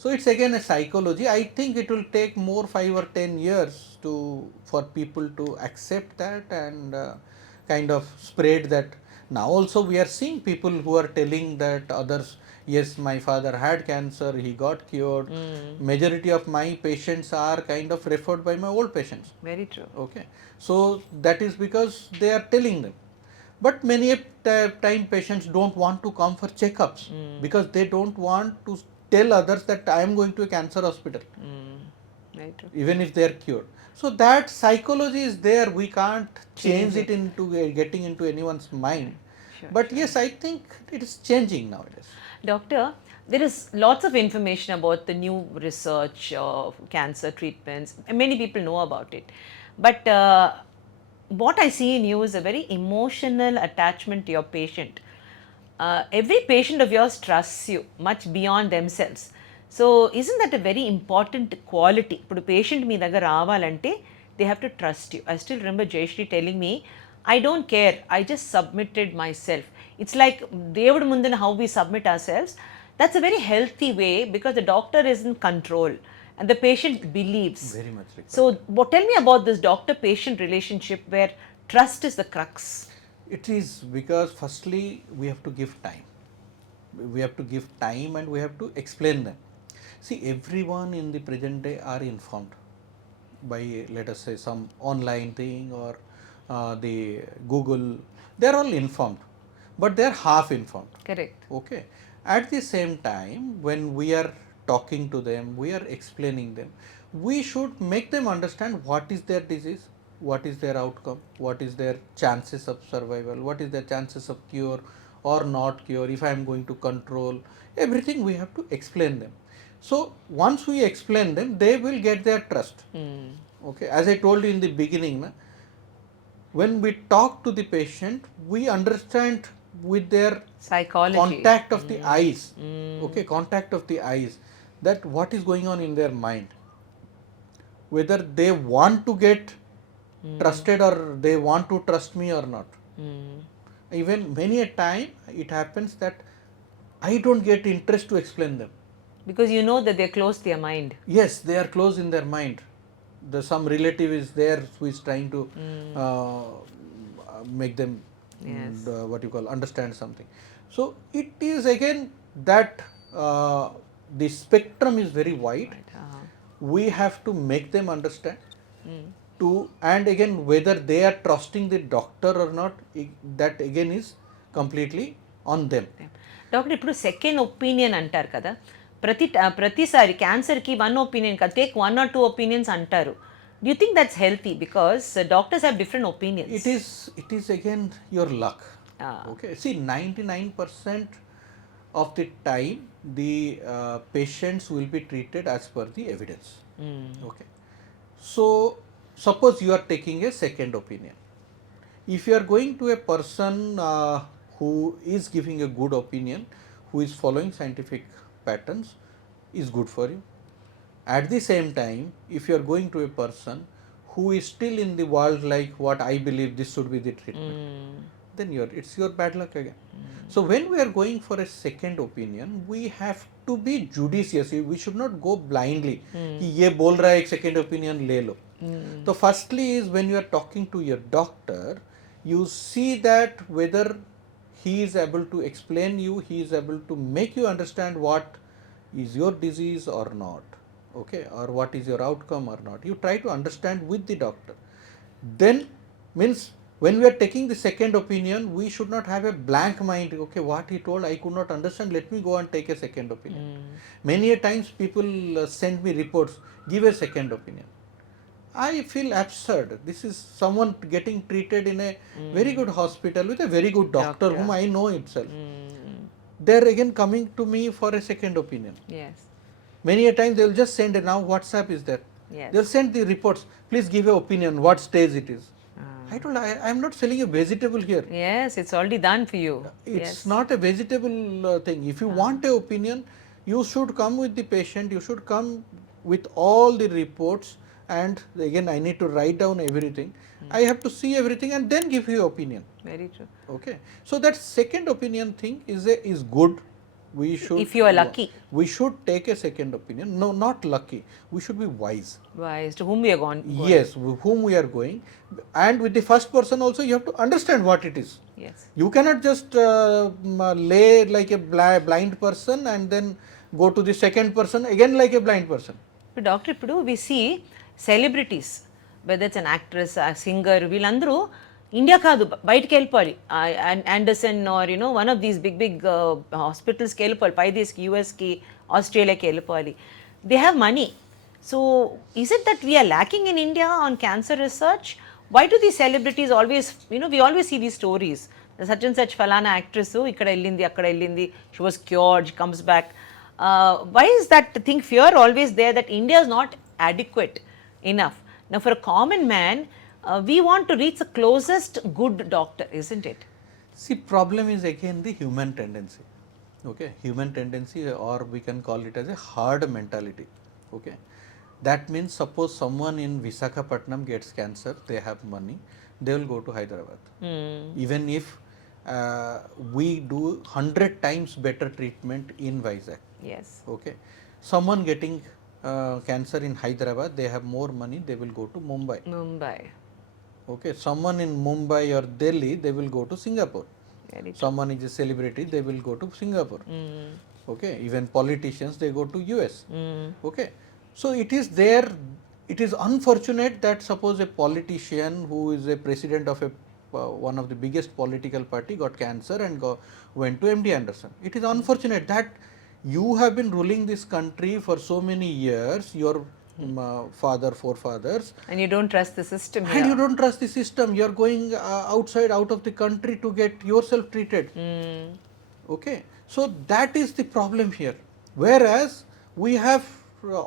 So it's again a psychology. I think it will take more 5 or 10 years for people to accept that and kind of spread that. Now also we are seeing people who are telling that others, yes, my father had cancer, he got cured. Majority of my patients are kind of referred by my old patients. Very true. Okay, so that is because they are telling them. But many time patients don't want to come for checkups because they don't want to tell others that I am going to a cancer hospital, Very true. even if they are cured. So that psychology is there. We can't change it into getting into anyone's mind. Sure, But yes, I think it is changing nowadays. Doctor, there is lots of information about the new research of cancer treatments. Many people know about it. But what I see in you is a very emotional attachment to your patient. Every patient of yours trusts you much beyond themselves. So, isn't that a very important quality? ఇప్పుడు patient మీ దగ్గర రావాలంటే they have to trust you. I still remember Jayashri telling me, I don't care, I just submitted myself. It's like దేవుడి ముందున how we submit ourselves. That's a very healthy way because the doctor is in control and the patient believes. Very much required. So, tell me about this doctor-patient relationship where trust is the crux. It is because firstly we have to give time. We have to give time and we have to explain them. See, everyone in the present day are informed by, let us say, some online thing or the Google. They are all informed, but they are half informed. Correct. Okay. At the same time, when we are talking to them, we are explaining them, we should make them understand what is their disease, what is their outcome, what is their chances of survival, what is their chances of cure or not cure, if I am going to control, everything we have to explain them. So once we explain them, they will get their trust. Okay, as I told you in the beginning, when we talk to the patient, we understand with their Psychology. contact of the eyes, okay, contact of the eyes, that what is going on in their mind, whether they want to get trusted or they want to trust me or not. Even many a time it happens that I don't get interest to explain them. Because you know that they're close to your mind. Yes, they are close in their mind. Some relative is there who is trying to make them what you call understand something. So it is again that the spectrum is very wide. We have to make them understand and again whether they are trusting the doctor or not, that again is completely on them. Doctor, ఇప్పుడు second opinion అంటారు కదా, ప్రతిసారి క్యాన్సర్కి one opinion కదా, take 1 or 2 opinions అంటారు. Do you think that's healthy? Because doctors have different opinions. It is again your luck. Okay. See, 99% of the time the patients will be treated as per the evidence. Okay. So suppose you are taking a second opinion. If you are going to a person who is giving a good opinion, who is following scientific patterns, is good for you. At the same time, if you are going to a person who is still in the world like what I believe this should be the treatment, then it's your bad luck again. So when we are going for a second opinion, we have to be judicious. We should not go blindly. कि ये बोल रहा है एक second opinion ले लो. So firstly is when you are talking to your doctor, you see that whether he is able to explain you, he is able to make you understand what is your disease or not, okay, or what is your outcome or not. You try to understand with the doctor. Then means when we are taking the second opinion, we should not have a blank mind. Okay, what he told I could not understand, let me go and take a second opinion. Many a times people send me reports, give a second opinion. I feel absurd. This is someone getting treated in a very good hospital with a very good doctor whom I know itself. They're again coming to me for a second opinion. Yes. Many a time they will just send, now WhatsApp is there. Yes. They'll send the reports, please give your opinion, what stage it is. I told, I am not selling a vegetable here. Yes, it's already done for you. It's not a vegetable thing. If you want a opinion, you should come with the patient, you should come with all the reports, and again I need to write down everything. I have to see everything and then give you opinion. Very true. Okay. So that second opinion thing is good. We should, if you are lucky, we should take a second opinion. No, not lucky. We should be wise. Wise to whom we are going. Yes, with whom we are going, and with the first person also you have to understand what it is. Yes. You cannot just lay like a blind person and then go to the second person again like a blind person. But Dr. Pidu, we see celebrities, whether it's an actress, a singer, వీళ్ళందరూ India కాదు బయటకు వెళ్ళిపోవాలి, Anderson or one of these big హాస్పిటల్స్కి వెళ్ళిపోవాలి, పైదేశ్కి, యూఎస్కి, ఆస్ట్రేలియాకి వెళ్ళిపోవాలి. They have money. So is it that we are lacking in India on cancer research? Why do these celebrities always, we always see these stories, such and such ఫలానా actress ఇక్కడ వెళ్ళింది, అక్కడ వెళ్ళింది, she was cured, she comes back. Why is that thing, fear always there that India is not adequate enough? Now for a common man, we want to reach the closest good doctor, isn't it? See, problem is again the human tendency. Okay, human tendency, or we can call it as a hard mentality. Okay, that means suppose someone in Visakhapatnam gets cancer, they have money, they will go to Hyderabad. Even if we do 100 times better treatment in Vizag. Yes. Okay, someone getting cancer in Hyderabad, they have more money, they will go to Mumbai. Okay, someone in Mumbai or Delhi, they will go to Singapore. Someone is a celebrity, they will go to Singapore. Okay, even politicians, they go to US. Okay, so it is there. It is unfortunate that suppose a politician who is a president of a one of the biggest political party got cancer and went to MD Anderson. It is unfortunate that you have been ruling this country for so many years, your forefathers, and you don't trust the system and you don't trust the system. You are going outside, out of the country to get yourself treated. Okay, so that is the problem here. Whereas we have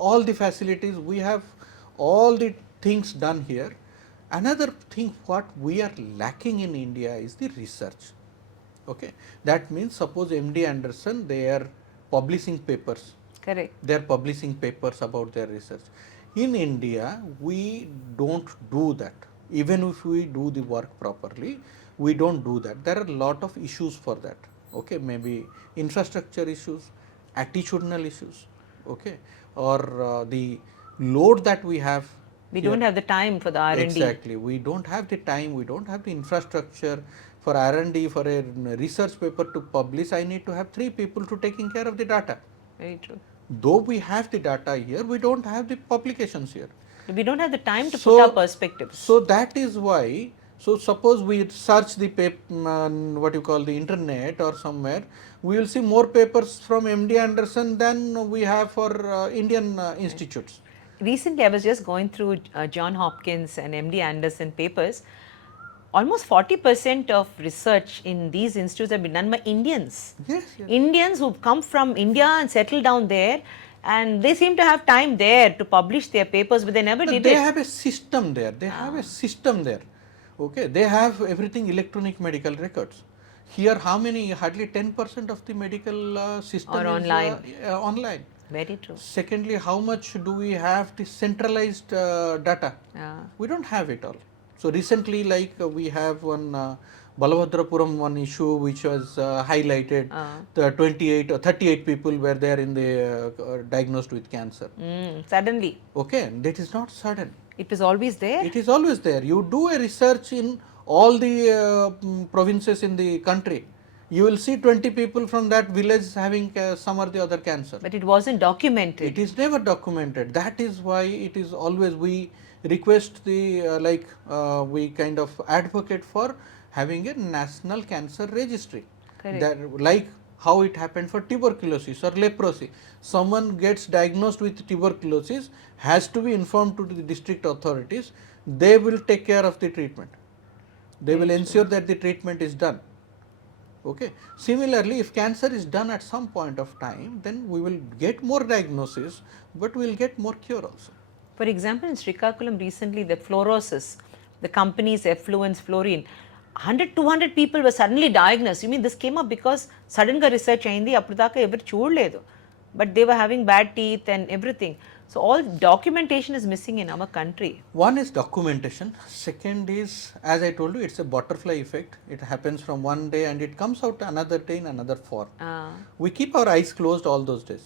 all the facilities, we have all the things done here. Another thing what we are lacking in India is the research. Okay, that means suppose MD Anderson, they are publishing papers. Correct. They are publishing papers about their research. In India, we don't do that. Even if we do the work properly, we don't do that. There are a lot of issues for that. Okay, maybe infrastructure issues, attitudinal issues. Okay, or the load that we have. We don't have the time for the R&D. Exactly, we don't have the time, we don't have the infrastructure for R&D. For a research paper to publish, I need to have 3 people to taking care of the data. Very true. Though we have the data here, we don't have the publications here. We don't have the time to put our perspectives. So that is why, so suppose we search the what you call the internet or somewhere, we will see more papers from MD Anderson than we have for Indian institutes. Recently, I was just going through John Hopkins and MD Anderson papers. Almost 40% of research in these institutes have been done by Indians. Yes, yes. Indians who've come from India and settled down there, and they seem to have time there to publish their papers, but they never did They it. have a system there. They have a system there. Okay, they have everything electronic medical records. Here, how many? Hardly 10% of the medical system Or is online. Online. Very true. Secondly, how much do we have the centralized data? We don't have it all. So recently, like we have one Balabhadrapuram one issue which was highlighted. The 28 or 38 people were there in the diagnosed with cancer. Suddenly. Okay, that is not sudden. It was always there. It is always there. You do a research in all the provinces in the country, you will see 20 people from that village having some or the other cancer. But it wasn't documented. It is never documented. That is why it is always, we request the we kind of advocate for having a national cancer registry. Correct. That, like how it happened for tuberculosis or leprosy. Someone gets diagnosed with tuberculosis, has to be informed to the district authorities. They will take care of the treatment. They will ensure that the treatment is done. Okay. Similarly, if cancer is done at some point of time, then we will get more diagnosis, but we will get more cure also. For example, in Srikakulam recently, the fluorosis, the company's effluence fluorine, 100, 200 people were suddenly diagnosed. You mean this came up because suddenly research ayindi, appudu daaka evaru chudaledu. But they were having bad teeth and everything. So all documentation is missing in our country. One is documentation. Second is, as I told you, it's a butterfly effect. It happens from one day and it comes out another day in another form. We keep our eyes closed all those days.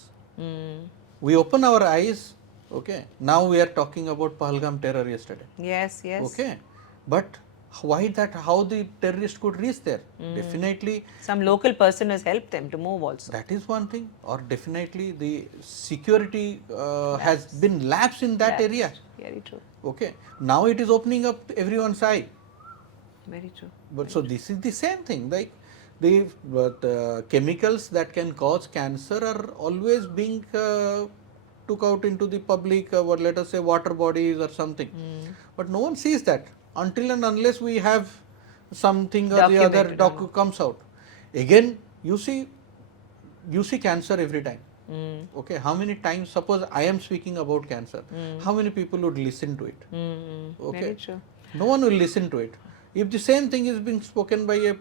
We open our eyes. Okay. Now we are talking about Pahalgam terror yesterday. Yes, yes. Okay. But why that? How the terrorist could reach there? Definitely Some local person has helped them to move also. that is one thing. Or definitely the security has been lapsed in that area. Very true. Okay. Now it is opening up everyone's eye. Very true. But so this is the same thing. Like the chemicals that can cause cancer are always being took out into the public, or let us say water bodies or something. But no one sees that until and unless we have something or the other comes out. Again, you see cancer every time. Okay, how many times, suppose I am speaking about cancer, how many people would listen to it? Okay, Very true. no one will listen to it. If the same thing is being spoken by a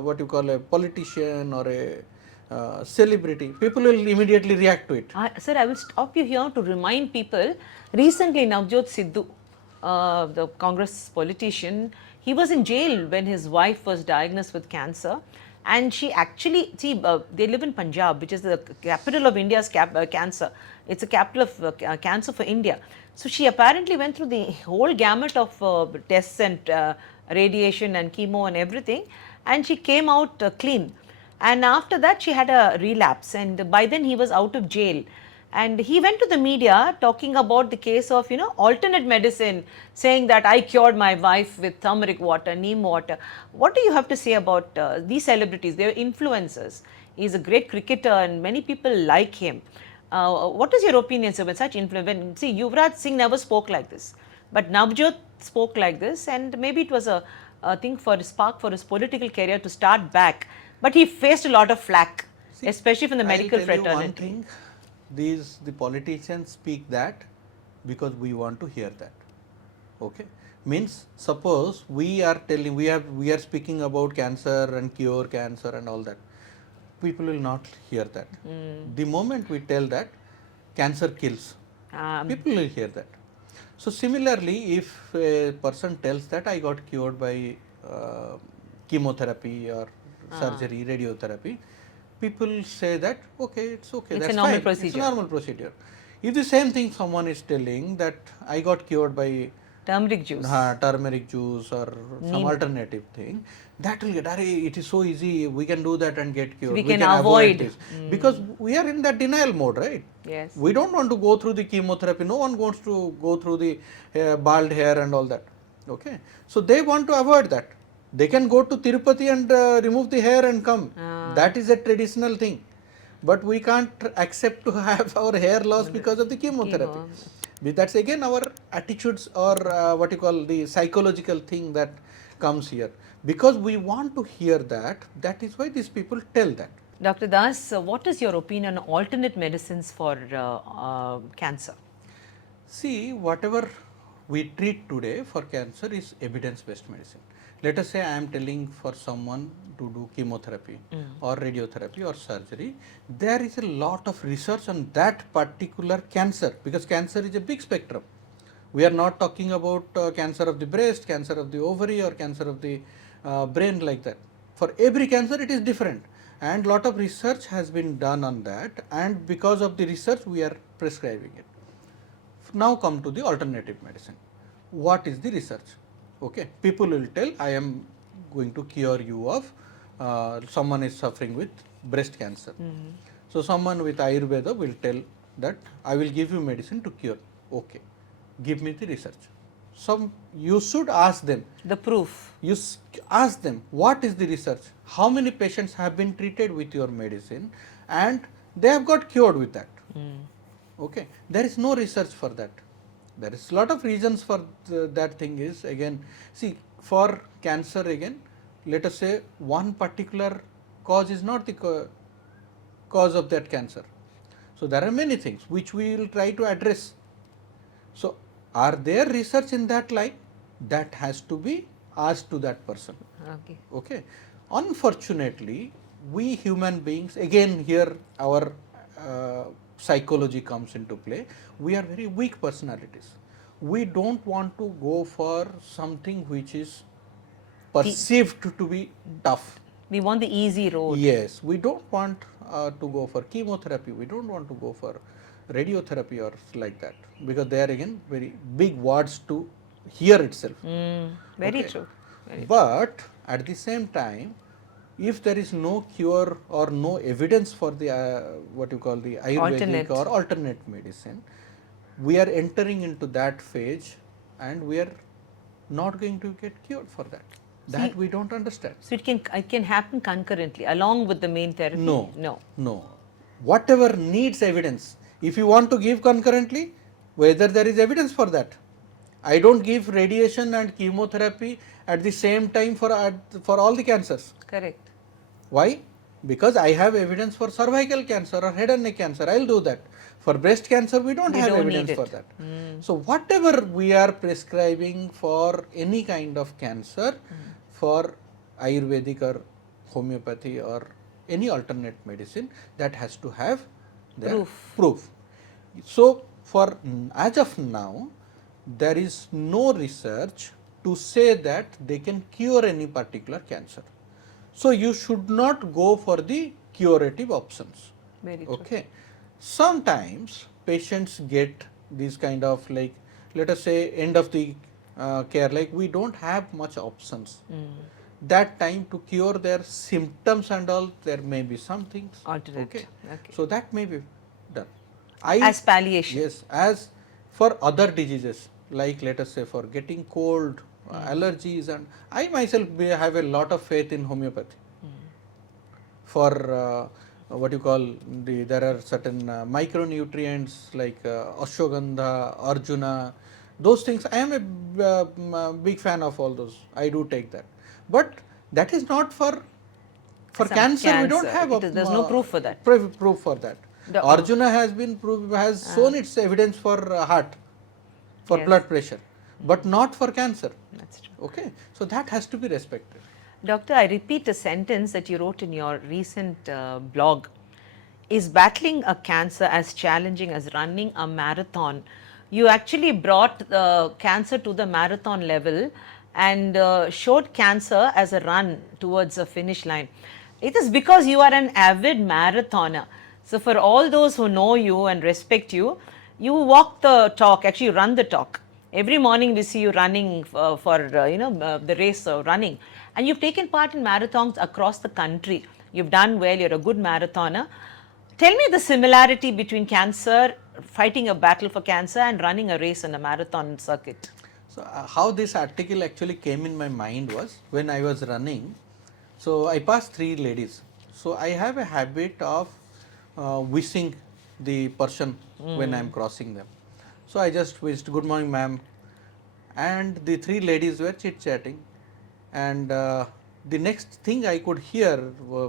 what you call a politician or a celebrity, people will immediately react to it. Sir, I will stop you here to remind people. Recently, Navjot Sidhu, the Congress politician, he was in jail when his wife was diagnosed with cancer. And she actually, see, they live in Punjab, which is the capital of India's cancer. It's a capital of cancer for India. So she apparently went through the whole gamut of tests and radiation and chemo and everything. And she came out clean. And after that, she had a relapse. And by then, he was out of jail. And he went to the media talking about the case of, alternate medicine, saying that I cured my wife with turmeric water, neem water. What do you have to say about these celebrities? They are influencers. He's a great cricketer and many people like him. What is your opinion, sir, with such influence? See, Yuvraj Singh never spoke like this. But Navjot spoke like this, and maybe it was a thing for a spark for his political career to start back. But he faced a lot of flack, especially from the medical fraternity. The politicians speak that because we want to hear that. Okay, means suppose we are speaking about cancer and cure cancer and all that, people will not hear that. The moment we tell that cancer kills, people will hear that. So similarly, if a person tells that I got cured by chemotherapy or surgery, radiotherapy, people say that okay, it's okay, it's that's a normal fine. procedure. It's a normal procedure. If the same thing someone is telling that I got cured by turmeric juice, or some alternative thing, that will get, it is so easy, we can do that and get cured. We can avoid this. Because we are in that denial mode, right? Yes. We don't want to go through the chemotherapy. No one wants to go through the bald hair and all that. Okay, so they want to avoid that. They can go to Tirupati and remove the hair and come. That is a traditional thing. But we can't accept to have our hair lost because of the chemotherapy. That's again our attitudes, or what you call the psychological thing that comes here. Because we want to hear that, that is why these people tell that. Dr. Das, what is your opinion on alternate medicines for cancer? See, whatever we treat today for cancer is evidence-based medicine. Let us say I am telling for someone to do chemotherapy or radiotherapy or surgery. There is a lot of research on that particular cancer, because cancer is a big spectrum. We are not talking about cancer of the breast, cancer of the ovary, or cancer of the brain, like that. For every cancer it is different, and lot of research has been done on that, and because of the research we are prescribing it. Now come to the alternative medicine. What is the research? Okay, people will tell I am going to cure you of someone is suffering with breast cancer. So someone with Ayurveda will tell that I will give you medicine to cure. Okay, give me the research. you should ask them. The proof. Ask them what is the research, how many patients have been treated with your medicine and they have got cured with that. Okay, there is no research for that. There is lot of reasons for that thing is, again, see, for cancer, again, let us say one particular cause is not the cause of that cancer. So there are many things which we will try to address. So are there research in that line? That has to be asked to that person. Okay. Okay. Unfortunately, we human beings, again here our psychology comes into play. We are very weak personalities. We don't want to go for something which is perceived to be tough. We want the easy road. Yes, we don't want to go for chemotherapy. We don't want to go for radiotherapy or like that, because they are again very big words to hear itself. Very Okay. true. Very But at the same time, if there is no cure or no evidence for the what you call the Ayurvedic Alternate. or alternate medicine, we are entering into that phase and we are not going to get cured for that. That we don't understand. So it can happen concurrently along with the main therapy? No. No. No. Whatever needs evidence, if you want to give concurrently, whether there is evidence for that. I don't give radiation and chemotherapy at the same time for all the cancers. Correct. Why? Because I have evidence for cervical cancer or head and neck cancer, I will do that. For breast cancer, we don't have evidence for that. So whatever we are prescribing for any kind of cancer, for Ayurvedic or homeopathy or any alternate medicine, that has to have the proof. So for as of now, there is no research to say that they can cure any particular cancer. So you should not go for the curative options. Very true. Okay. Sometimes patients get these kind of, like, let us say end of the care, like we don't have much options. That time to cure their symptoms and all, there may be some things. Alternate. Okay. Okay. So that may be done. As palliation. Yes, as for other diseases, like let us say for getting cold, allergies, and I myself have a lot of faith in homeopathy. For what you call there are certain micronutrients like ashwagandha, arjuna, those things. I am a big fan of all those. I do take that, but that is not for Some cancer. We don't cancer. have There's no proof for that. Proof for that. The- Arjuna has been has shown its evidence for heart, for Yes. blood pressure, but not for cancer. That's true. Okay, so that has to be respected. Doctor, I repeat a sentence that you wrote in your recent blog. Is battling a cancer as challenging as running a marathon? You actually brought the cancer to the marathon level and showed cancer as a run towards a finish line. It is because you are an avid marathoner. So for all those who know you and respect you, you walk the talk, actually you run the talk. Every morning we see you running for the race running, and you've taken part in marathons across the country. You've done well, you're a good marathoner. Tell me the similarity between cancer, fighting a battle for cancer, and running a race on a marathon circuit. So how this article actually came in my mind was when I was running. So I passed 3 ladies. So I have a habit of wishing the person when I am crossing them. So I just wished, "Good morning, ma'am," and the 3 ladies were chit chatting, and the next thing I could hear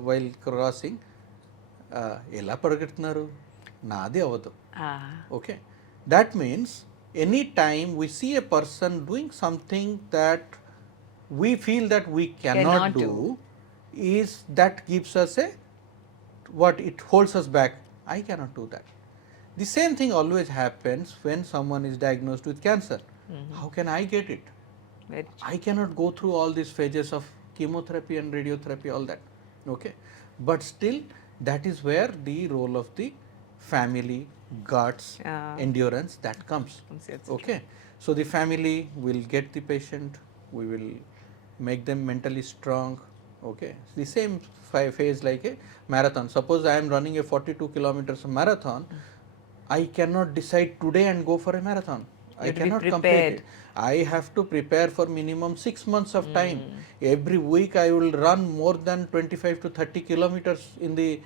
while crossing, "Ela paragetnaru, naadi avadu." Okay, that means any time we see a person doing something that we feel that we cannot do, is that gives us a what it holds us back. I cannot do that. The same thing always happens when someone is diagnosed with cancer. How can I get it? Very I cannot go through all these phases of chemotherapy and radiotherapy, all that. Okay, but still that is where the role of the family, guts, endurance, that comes. Yes. Okay, so the family will get the patient, we will make them mentally strong. Okay, the same phase like a marathon. Suppose I am running a 42 kilometers marathon, I cannot decide today and go for a marathon. I have to be cannot complete prepared. it. I have to prepare for minimum 6 months of time. Every week I will run more than 25 to 30 kilometers in the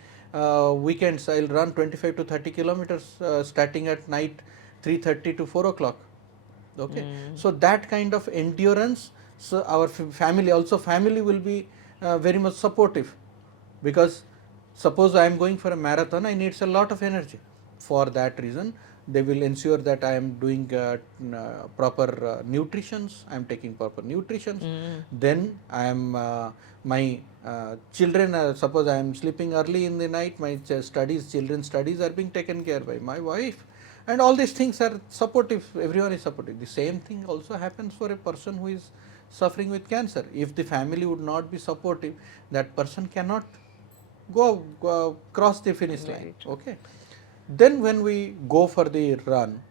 weekends. I will run 25 to 30 kilometers starting at night 3:30 to 4 o'clock. Okay. So that kind of endurance, so our family will be very much supportive, because suppose I am going for a marathon, I needs a lot of energy. For that reason, they will ensure that I am doing proper nutritions, I am taking proper nutritions. Then I am my children, suppose I am sleeping early in the night, my children's studies are being taken care by my wife, and all these things are supportive, everyone is supportive. The same thing also happens for a person who is suffering with cancer. If the family would not be supportive, that person cannot go cross the finish line. Very true. Okay. Then when we go for the run,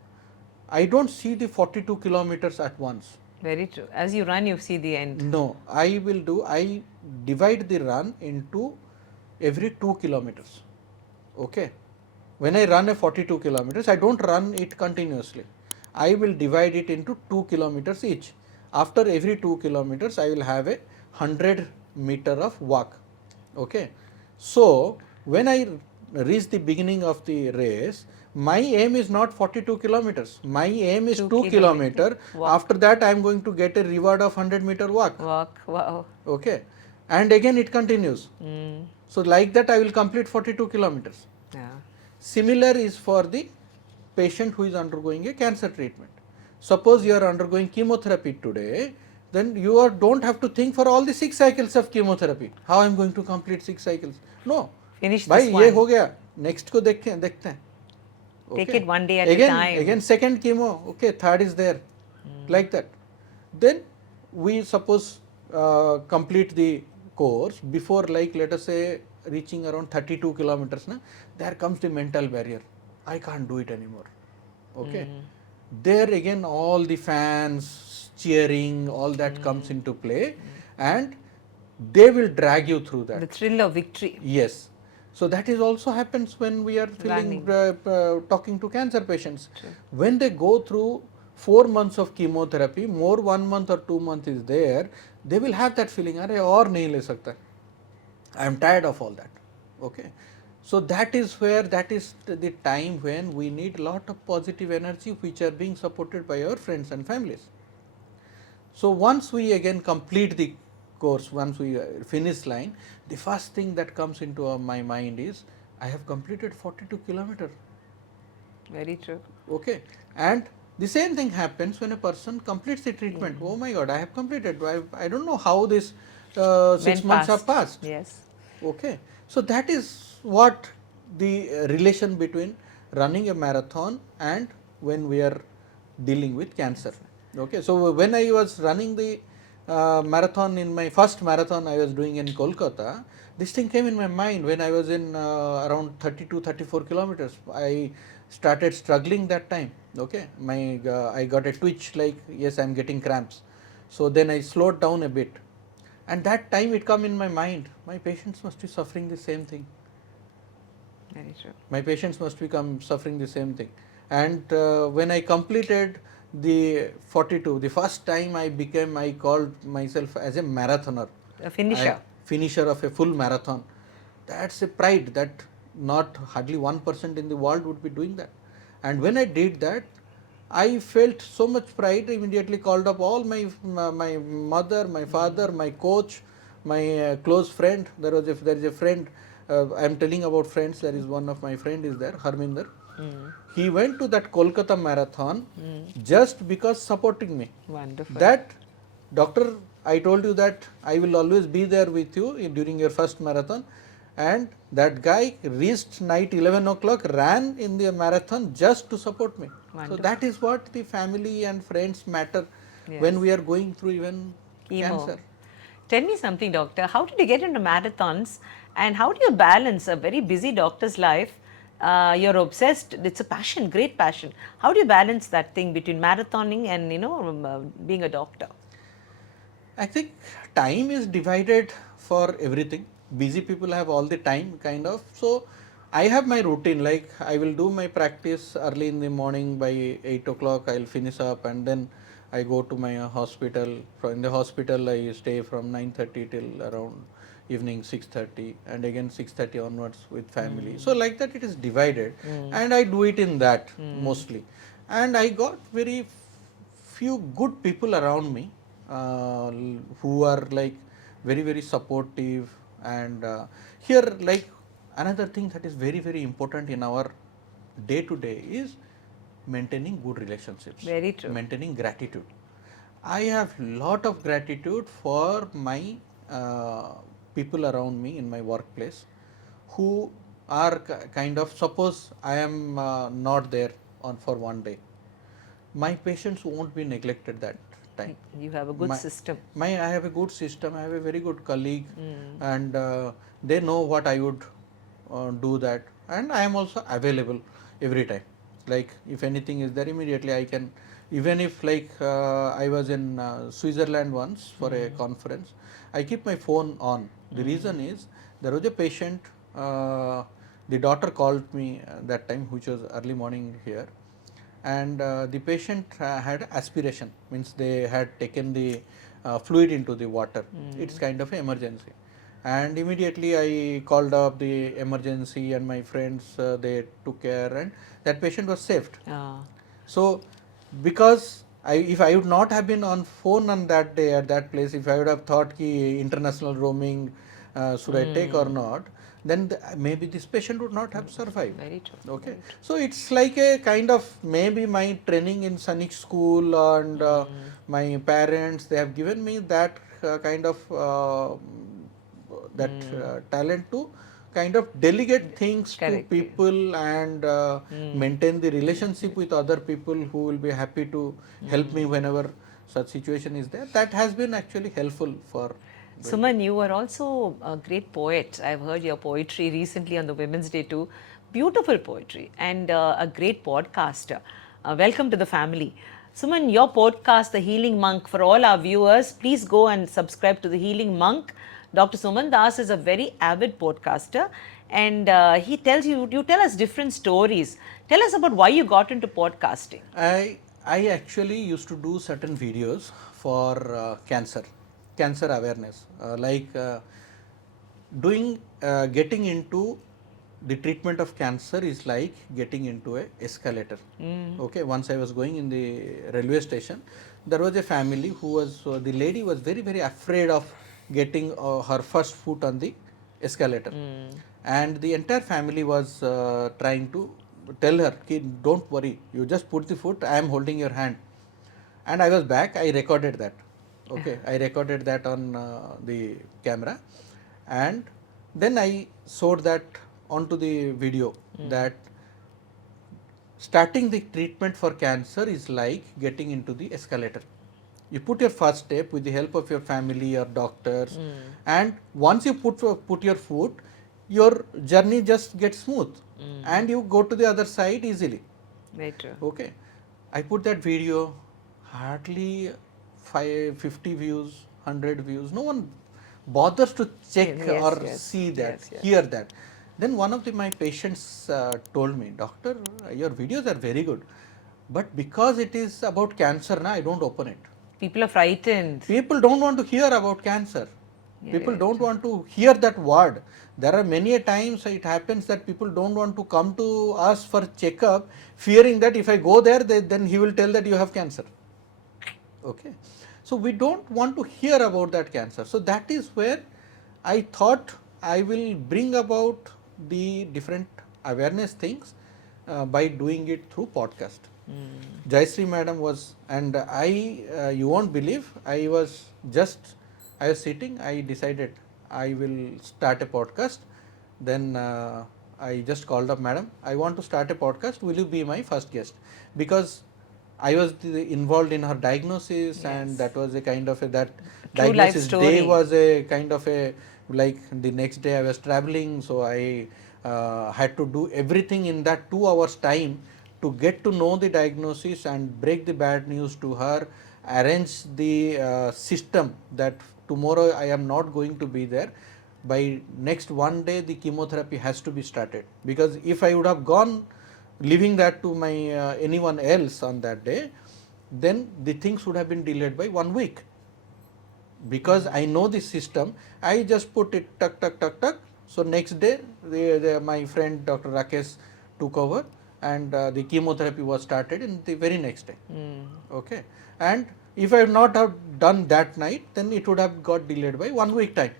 I don't see the 42 kilometers at once. Very true. As you run, you see the end. No, I divide the run into every 2 kilometers. Okay. When I run a 42 kilometers, I don't run it continuously. I will divide it into 2 kilometers each. After every 2 kilometers, I will have a 100-meter of walk. Okay. So when I reach the beginning of the race, my aim is not 42 kilometers. My aim is 2 kilometer. Walk. After that, I am going to get a reward of 100-meter walk. Walk. Wow. Okay. And again it continues. So like that, I will complete 42 kilometers. Yeah. Similar is for the patient who is undergoing a cancer treatment. Suppose you are undergoing chemotherapy today, then you don't have to think for all the 6 cycles of chemotherapy. How I am going to complete 6 cycles? No. Finish भाई this ये one. हो गया, next को देखते हैं. Take it one day at again, a time. Again second chemo, okay, third is there, like that. Then we suppose complete the course before, like let us say reaching around 32 kilometers, na, there comes the mental barrier. I can't do it anymore. Okay. There again all the fans cheering, all that comes into play, and they will drag you through that. The thrill of victory. Yes. So that is also happens when we are talking to cancer patients. True. When they go through 4 months of chemotherapy, more 1 month or 2 months is there, they will have that feeling, अरे और नहीं ले सकता, I am tired of all that. Okay. So that is the time when we need lot of positive energy, which are being supported by our friends and families. So once we again complete the course, once we finish line, the first thing that comes into my mind is, I have completed 42 kilometers. Very true. Okay. And the same thing happens when a person completes the treatment. Oh my God, I have completed. I don't know how this 6 months have passed. Yes. Okay. So that is what the relation between running a marathon and when we are dealing with cancer. Okay. So when I was running the marathon, in my first marathon I was doing in Kolkata, this thing came in my mind when I was in around 32-34 kilometers. I started struggling that time. Okay. I got a twitch, like, yes, I am getting cramps. So then I slowed down a bit. And that time it come in my mind, my patients must be suffering the same thing. Very true. My patients must be suffering the same thing. And when I completed the 42, the first time I called myself as a marathoner. A finisher. Finisher of a full marathon. That's a pride that not hardly 1% in the world would be doing that. And when I did that, I felt so much pride. Immediately called up all my mother, my father, my coach, my close friend. There is a friend. I am telling about friends. There is one of my friend is there, Harminder. He went to that Kolkata marathon just because supporting me. Wonderful. That doctor, I told you that I will always be there with you during your first marathon. And that guy reached night 11 o'clock, ran in the marathon just to support me. Wonderful. So that is what the family and friends matter Yes. when we are going through even Chemo. cancer. Tell me something, doctor. How did you get into marathons, and how do you balance a very busy doctor's life? You're obsessed. It's a passion, great passion. How do you balance that thing between marathoning and being a doctor? I think time is divided for everything. Busy people have all the time, kind of. So I have my routine, like I will do my practice early in the morning by 8 o'clock. I'll finish up and then I go to my hospital. In the hospital, I stay from 9:30 till around evening 6:30, and again 6:30 onwards with family. So like that, it is divided, and I do it in that mostly. And I got very few good people around me who are like very supportive. And here, like, another thing that is very important in our day to day is maintaining good relationships, Very true. maintaining gratitude. I have lot of gratitude for my uh, people around me in my workplace who are kind of, suppose I am not there on for one day, my patients won't be neglected that time. You have a good system. I have a good system. I have a very good colleague, and they know what I would do that, and I am also available every time. Like if anything is there, immediately I can. Even if like I was in Switzerland once for a conference, I keep my phone on. The reason is there was a patient. The daughter called me that time, which was early morning here, and the patient had aspiration, means they had taken the fluid into the water. It's kind of an emergency, and immediately I called up the emergency, and my friends they took care, and that patient was saved. So because if I would not have been on phone on that day at that place, if I would have thought ki international roaming should I take or not, then maybe this patient would not have survived. Very true. Okay, so it's like a kind of, maybe my training in Sonic school and my parents, they have given me that kind of talent to kind of delegate things to people and maintain the relationship with other people who will be happy to help me whenever such situation is there. That has been actually helpful for. Suman, you are also a great poet. I've heard your poetry recently on the Women's Day too. Beautiful poetry and a great podcaster. Welcome to the family. Suman, your podcast, The Healing Monk, for all our viewers, please go and subscribe to The Healing Monk. Dr. Suman Das is a very avid podcaster, and he tells you tell us different stories. Tell us about why you got into podcasting. I actually used to do certain videos for cancer awareness, getting into the treatment of cancer is like getting into a escalator. Okay, once I was going in the railway station, there was a family who was the lady was very afraid of getting her first foot on the escalator, and the entire family was trying to tell her, kid, don't worry, you just put the foot, I am holding your hand. And I was back, I recorded that. Okay, I recorded that on the camera, and then I showed that onto the video that starting the treatment for cancer is like getting into the escalator. You put your first step with the help of your family or doctors, and once you put your foot, your journey just gets smooth, and you go to the other side easily. Very true. Okay, I put that video, hardly 50 views, 100 views. No one bothers to check or see that, hear that. Then one of my patients told me, doctor, your videos are very good, but because it is about cancer, I don't open it. People are frightened. People don't want to hear about cancer. People don't want to hear that word. There are many a times it happens that people don't want to come to us for checkup, fearing that if I go there, then he will tell that you have cancer. Okay, so we don't want to hear about that cancer. So that is where I thought I will bring about the different awareness things by doing it through podcast. Jayashree madam was, and you won't believe, I was sitting, I decided I will start a podcast. Then I just called up, madam, I want to start a podcast, will you be my first guest? Because I was involved in her diagnosis, and that was a kind of that true diagnosis day was a kind of a, like, the next day I was traveling, so I had to do everything in that 2 hours time to get to know the diagnosis and break the bad news to her, arrange the system that tomorrow I am not going to be there. by next one day the chemotherapy has to be started, because if I would have gone leaving that to my anyone else on that day, then the things would have been delayed by 1 week. Because I know the system, I just put it tuck tuck tuck tuck. So next day my friend Dr. Rakesh took over, and the chemotherapy was started in the very next day. Okay, and if I had not have done that night, then it would have got delayed by 1 week time.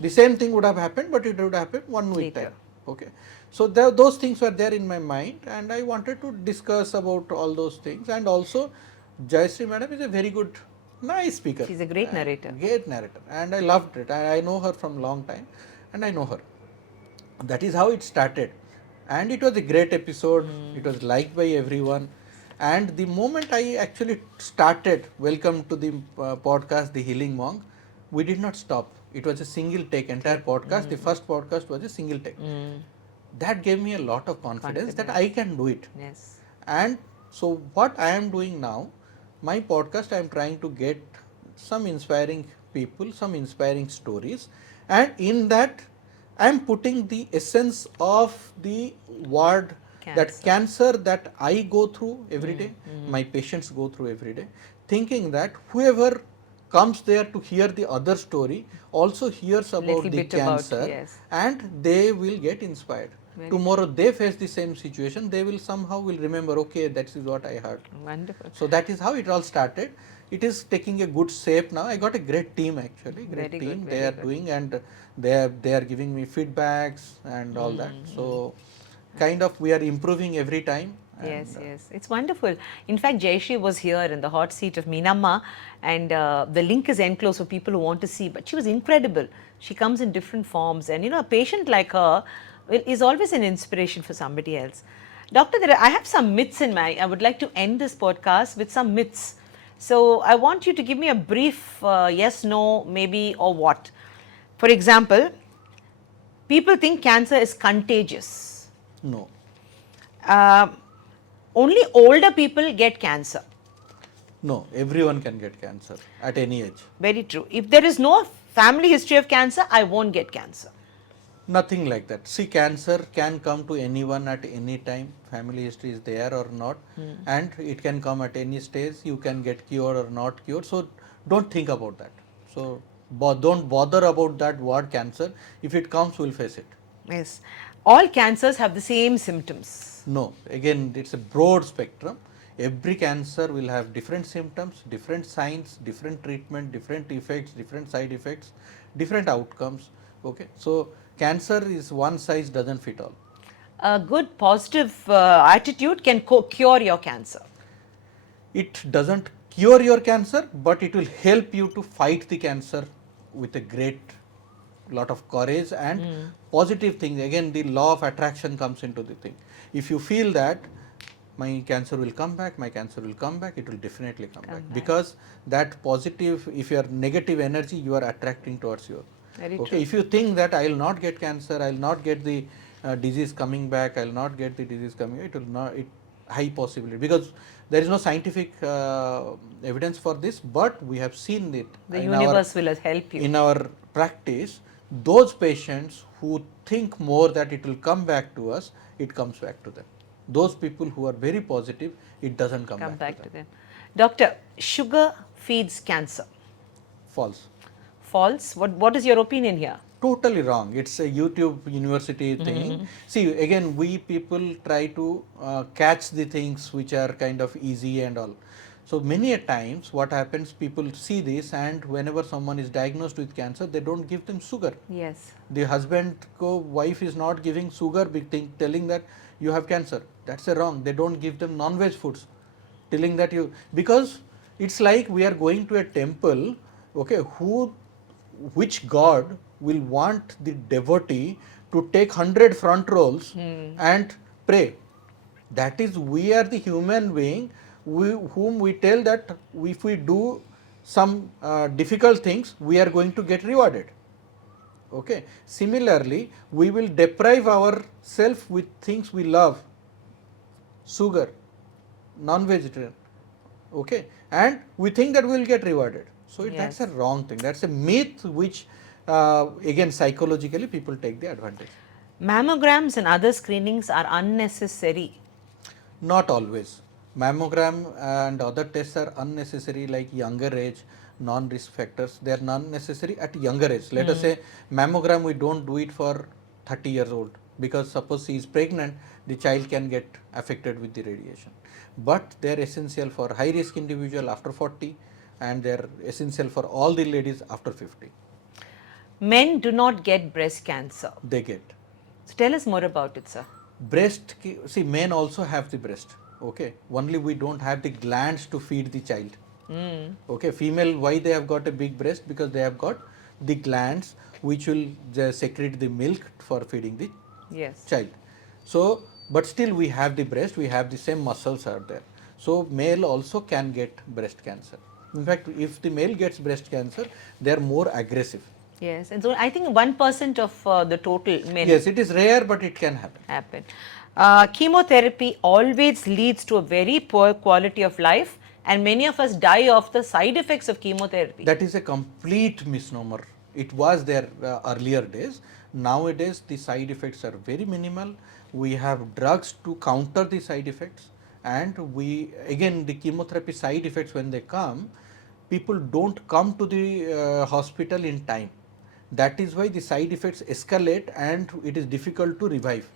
The same thing would have happened, but it would have happened 1 week Later. time. Okay, so those things were there in my mind, and I wanted to discuss about all those things. And also, Jayashree madam is a very good, nice speaker. She's a great narrator. Great narrator, and I loved it. I know her from long time, and I know her. That is how it started, and it was a great episode. It was liked by everyone, and the moment I actually started welcome to the podcast, The Healing Monk, we did not stop. It was a single take, entire podcast. The first podcast was a single take. That gave me a lot of confidence that I can do it. Yes. And so what I am doing now, my podcast, I am trying to get some inspiring people, some inspiring stories, and in that I am putting the essence of the word, that cancer that I go through every day, my patients go through every day, thinking that whoever comes there to hear the other story also hears about the cancer, yes. and they will get inspired. Tomorrow they face the same situation, they will somehow will remember, okay, that is what I heard. Wonderful. So that is how it all started. It is taking a good shape now. I got a great team actually, great Very team. good, They very are good. doing, and they are giving me feedbacks and all that. So kind of we are improving every time. Yes, yes. It's wonderful. In fact, Jayashree was here in the hot seat of Meenamma, and the link is enclosed for people who want to see. But she was incredible. She comes in different forms, and a patient like her is always an inspiration for somebody else. Doctor, I have some myths in mind. I would like to end this podcast with some myths. So I want you to give me a brief yes, no, maybe, or what. For example, people think cancer is contagious. No. Only older people get cancer. No, everyone can get cancer at any age. Very true. If there is no family history of cancer, I won't get cancer. Nothing like that. See, cancer can come to anyone at any time. Family history is there or not, and it can come at any stage. You can get cured or not cured. So don't think about that. So don't bother about that word cancer. If it comes, we'll face it. Yes. All cancers have the same symptoms. No. Again, it's a broad spectrum. Every cancer will have different symptoms, different signs, different treatment, different effects, different side effects, different outcomes. Okay. So cancer is one size doesn't fit all. A good positive attitude can cure your cancer. It doesn't cure your cancer, but it will help you to fight the cancer with a great lot of courage and positive things. Again, the law of attraction comes into the thing. If you feel that my cancer will come back, my cancer will come back, it will definitely come back. Because that positive, if you are negative energy, you are attracting towards you. Very okay, true. if you think that I will not get cancer, I will not get the disease coming back, I will not get the disease coming, it will not, it high possibility, because there is no scientific evidence for this, but we have seen it. The universe will help you. In our practice, those patients who think more that it will come back to us, it comes back to them. Those people who are very positive, it doesn't come back to them. Doctor, sugar feeds cancer. False. False? What is your opinion here? Totally wrong. It's a YouTube university thing. See, again, we people try to catch the things which are kind of easy and all. So many a times what happens, people see this, and whenever someone is diagnosed with cancer, they don't give them sugar. Yes. The husband ko wife is not giving sugar, telling that you have cancer. That's a wrong. They don't give them non-veg foods, telling that you, because it's like we are going to a temple, okay, which God will want the devotee to take 100 front rolls and pray. That is, we are the human being whom we tell that if we do some difficult things, we are going to get rewarded. Okay. Similarly, we will deprive ourselves with things we love, sugar, non-vegetarian, okay, and we think that we will get rewarded. So that's a wrong thing. That's a myth which again psychologically people take the advantage. Mammograms and other screenings are unnecessary. Not always. Mammogram and other tests are unnecessary, like younger age, non-risk factors. They are non-necessary at younger age. Let us say mammogram, we don't do it for 30 years old, because suppose she is pregnant, the child can get affected with the radiation. But they are essential for high risk individual after 40, and they are essential for all the ladies after 50. Men do not get breast cancer. They get. So tell us more about it, sir. See, men also have the breast, okay, only we don't have the glands to feed the child. Okay, female, why they have got a big breast? Because they have got the glands which will secrete the milk for feeding the Yes. child. So but still we have the breast, we have the same muscles are there, so male also can get breast cancer. In fact, if the male gets breast cancer, they are more aggressive. Yes, and so I think 1% of the total men Yes, it is rare, but it can happen. Chemotherapy always leads to a very poor quality of life, and many of us die of the side effects of chemotherapy. That is a complete misnomer. It was there earlier days. Nowadays, the side effects are very minimal. We have drugs to counter the side effects, and we again the chemotherapy side effects, when they come, people don't come to the hospital in time. That is why the side effects escalate, and it is difficult to revive.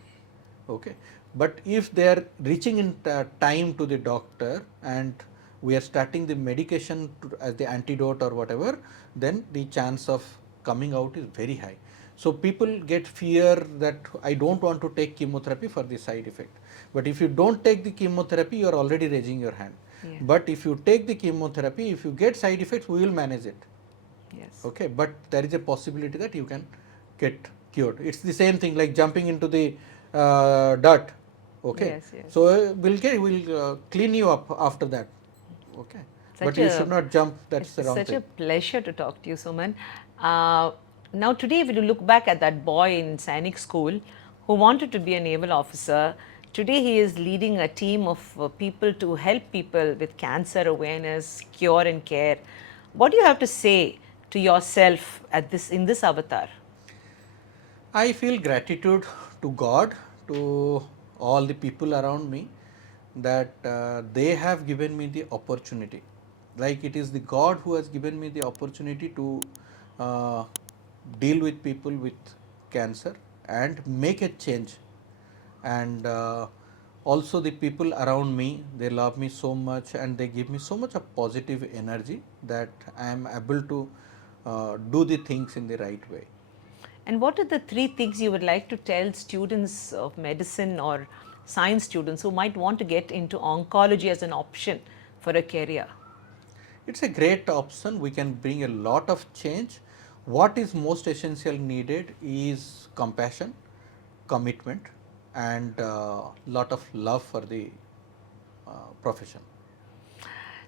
Okay, but if they are reaching in time to the doctor, and we are starting the medication as the antidote or whatever, then the chance of coming out is very high. So people get fear that I don't want to take chemotherapy for the side effect. But if you don't take the chemotherapy, you are already raising your hand. Yeah. But if you take the chemotherapy, if you get side effects, we will manage it. Yes. Okay, but there is a possibility that you can get cured. It's the same thing like jumping into the dirt. Okay, Yes, yes. so we'll clean you up after that. Okay, but you should not jump. That's the wrong such thing. a pleasure to talk to you, Suman. Now today, when you look back at that boy in Sainik school who wanted to be a naval officer, today he is leading a team of people to help people with cancer awareness, cure and care. What do you have to say to yourself at in this avatar? I feel gratitude to God, to all the people around me, that they have given me the opportunity. Like it is the God who has given me the opportunity to uh, deal with people with cancer and make a change. And also the people around me, they love me so much, and they give me so much of positive energy that I am able to do the things in the right way. And what are the 3 things you would like to tell students of medicine or science students who might want to get into oncology as an option for a career? It's a great option. We can bring a lot of change. What is most essential needed is compassion, commitment, and lot of love for the profession.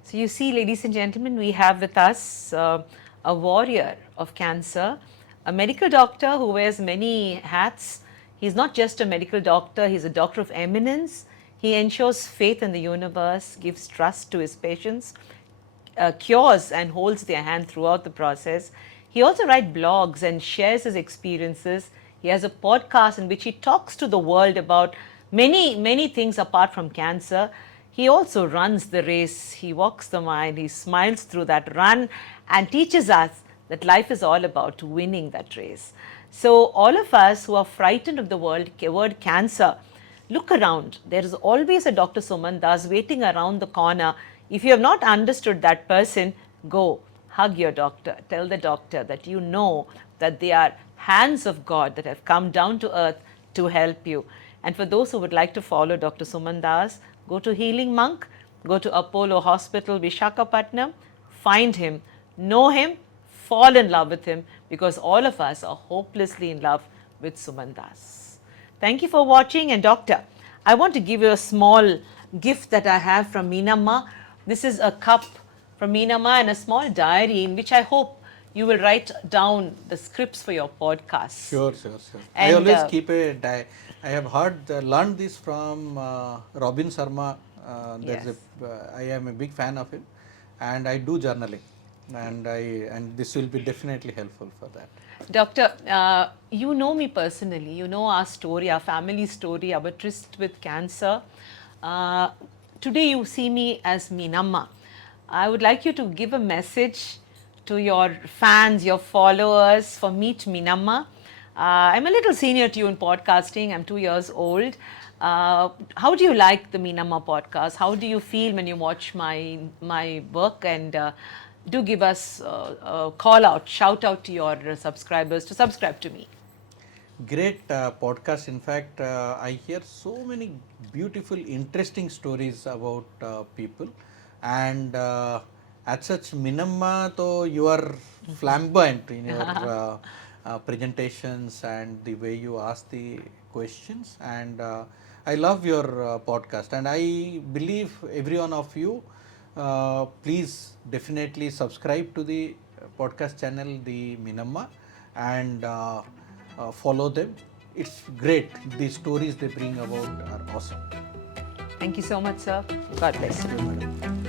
So, you see, ladies and gentlemen, we have with us a warrior of cancer, a medical doctor who wears many hats. He's not just a medical doctor, he's a doctor of eminence. He ensures faith in the universe, gives trust to his patients, cures and holds their hand throughout the process. He also writes blogs and shares his experiences. He has a podcast in which he talks to the world about many things apart from cancer. He also runs the race, he walks the mile, he smiles through that run and teaches us that life is all about winning that race. So, all of us who are frightened of the word cancer, look around. There is always a Dr. Suman Das waiting around the corner. If you have not understood that person, go hug your doctor. Tell the doctor that you know that they are hands of God that have come down to earth to help you. And for those who would like to follow Dr. Suman Das, go to Healing Monk, go to Apollo Hospital, Visakhapatnam, find him, know him, fall in love with him, because all of us are hopelessly in love with Suman Das. Thank you for watching. And doctor, I want to give you a small gift that I have from Meenamma. This is a cup from Meenamma and a small diary in which I hope you will write down the scripts for your podcast. Sure. And I always keep a diary. I have learned this from Robin Sharma. Yes. I am a big fan of him, and I do journaling. and this will be definitely helpful for that. Doctor, you know me personally. You know our story, our family story, our tryst with cancer. Uh, Today you see me as Meenamma. I would like you to give a message to your fans, your followers for Meet Meenamma. I'm a little senior to you in podcasting. I'm 2 years old. How do you like the Meenamma podcast? How do you feel when you watch my work? And do give us a call out, shout out to your subscribers to subscribe to me. Great podcast. In fact, I hear so many beautiful, interesting stories about people, and as such, Meenamma, though you are flamboyant in your presentations and the way you ask the questions, and I love your podcast, and I believe every one of you, please definitely subscribe to the podcast channel, the Meenamma, and follow them. It's great. The stories they bring about are awesome. Thank you so much, sir. God bless you. Thank you, madam.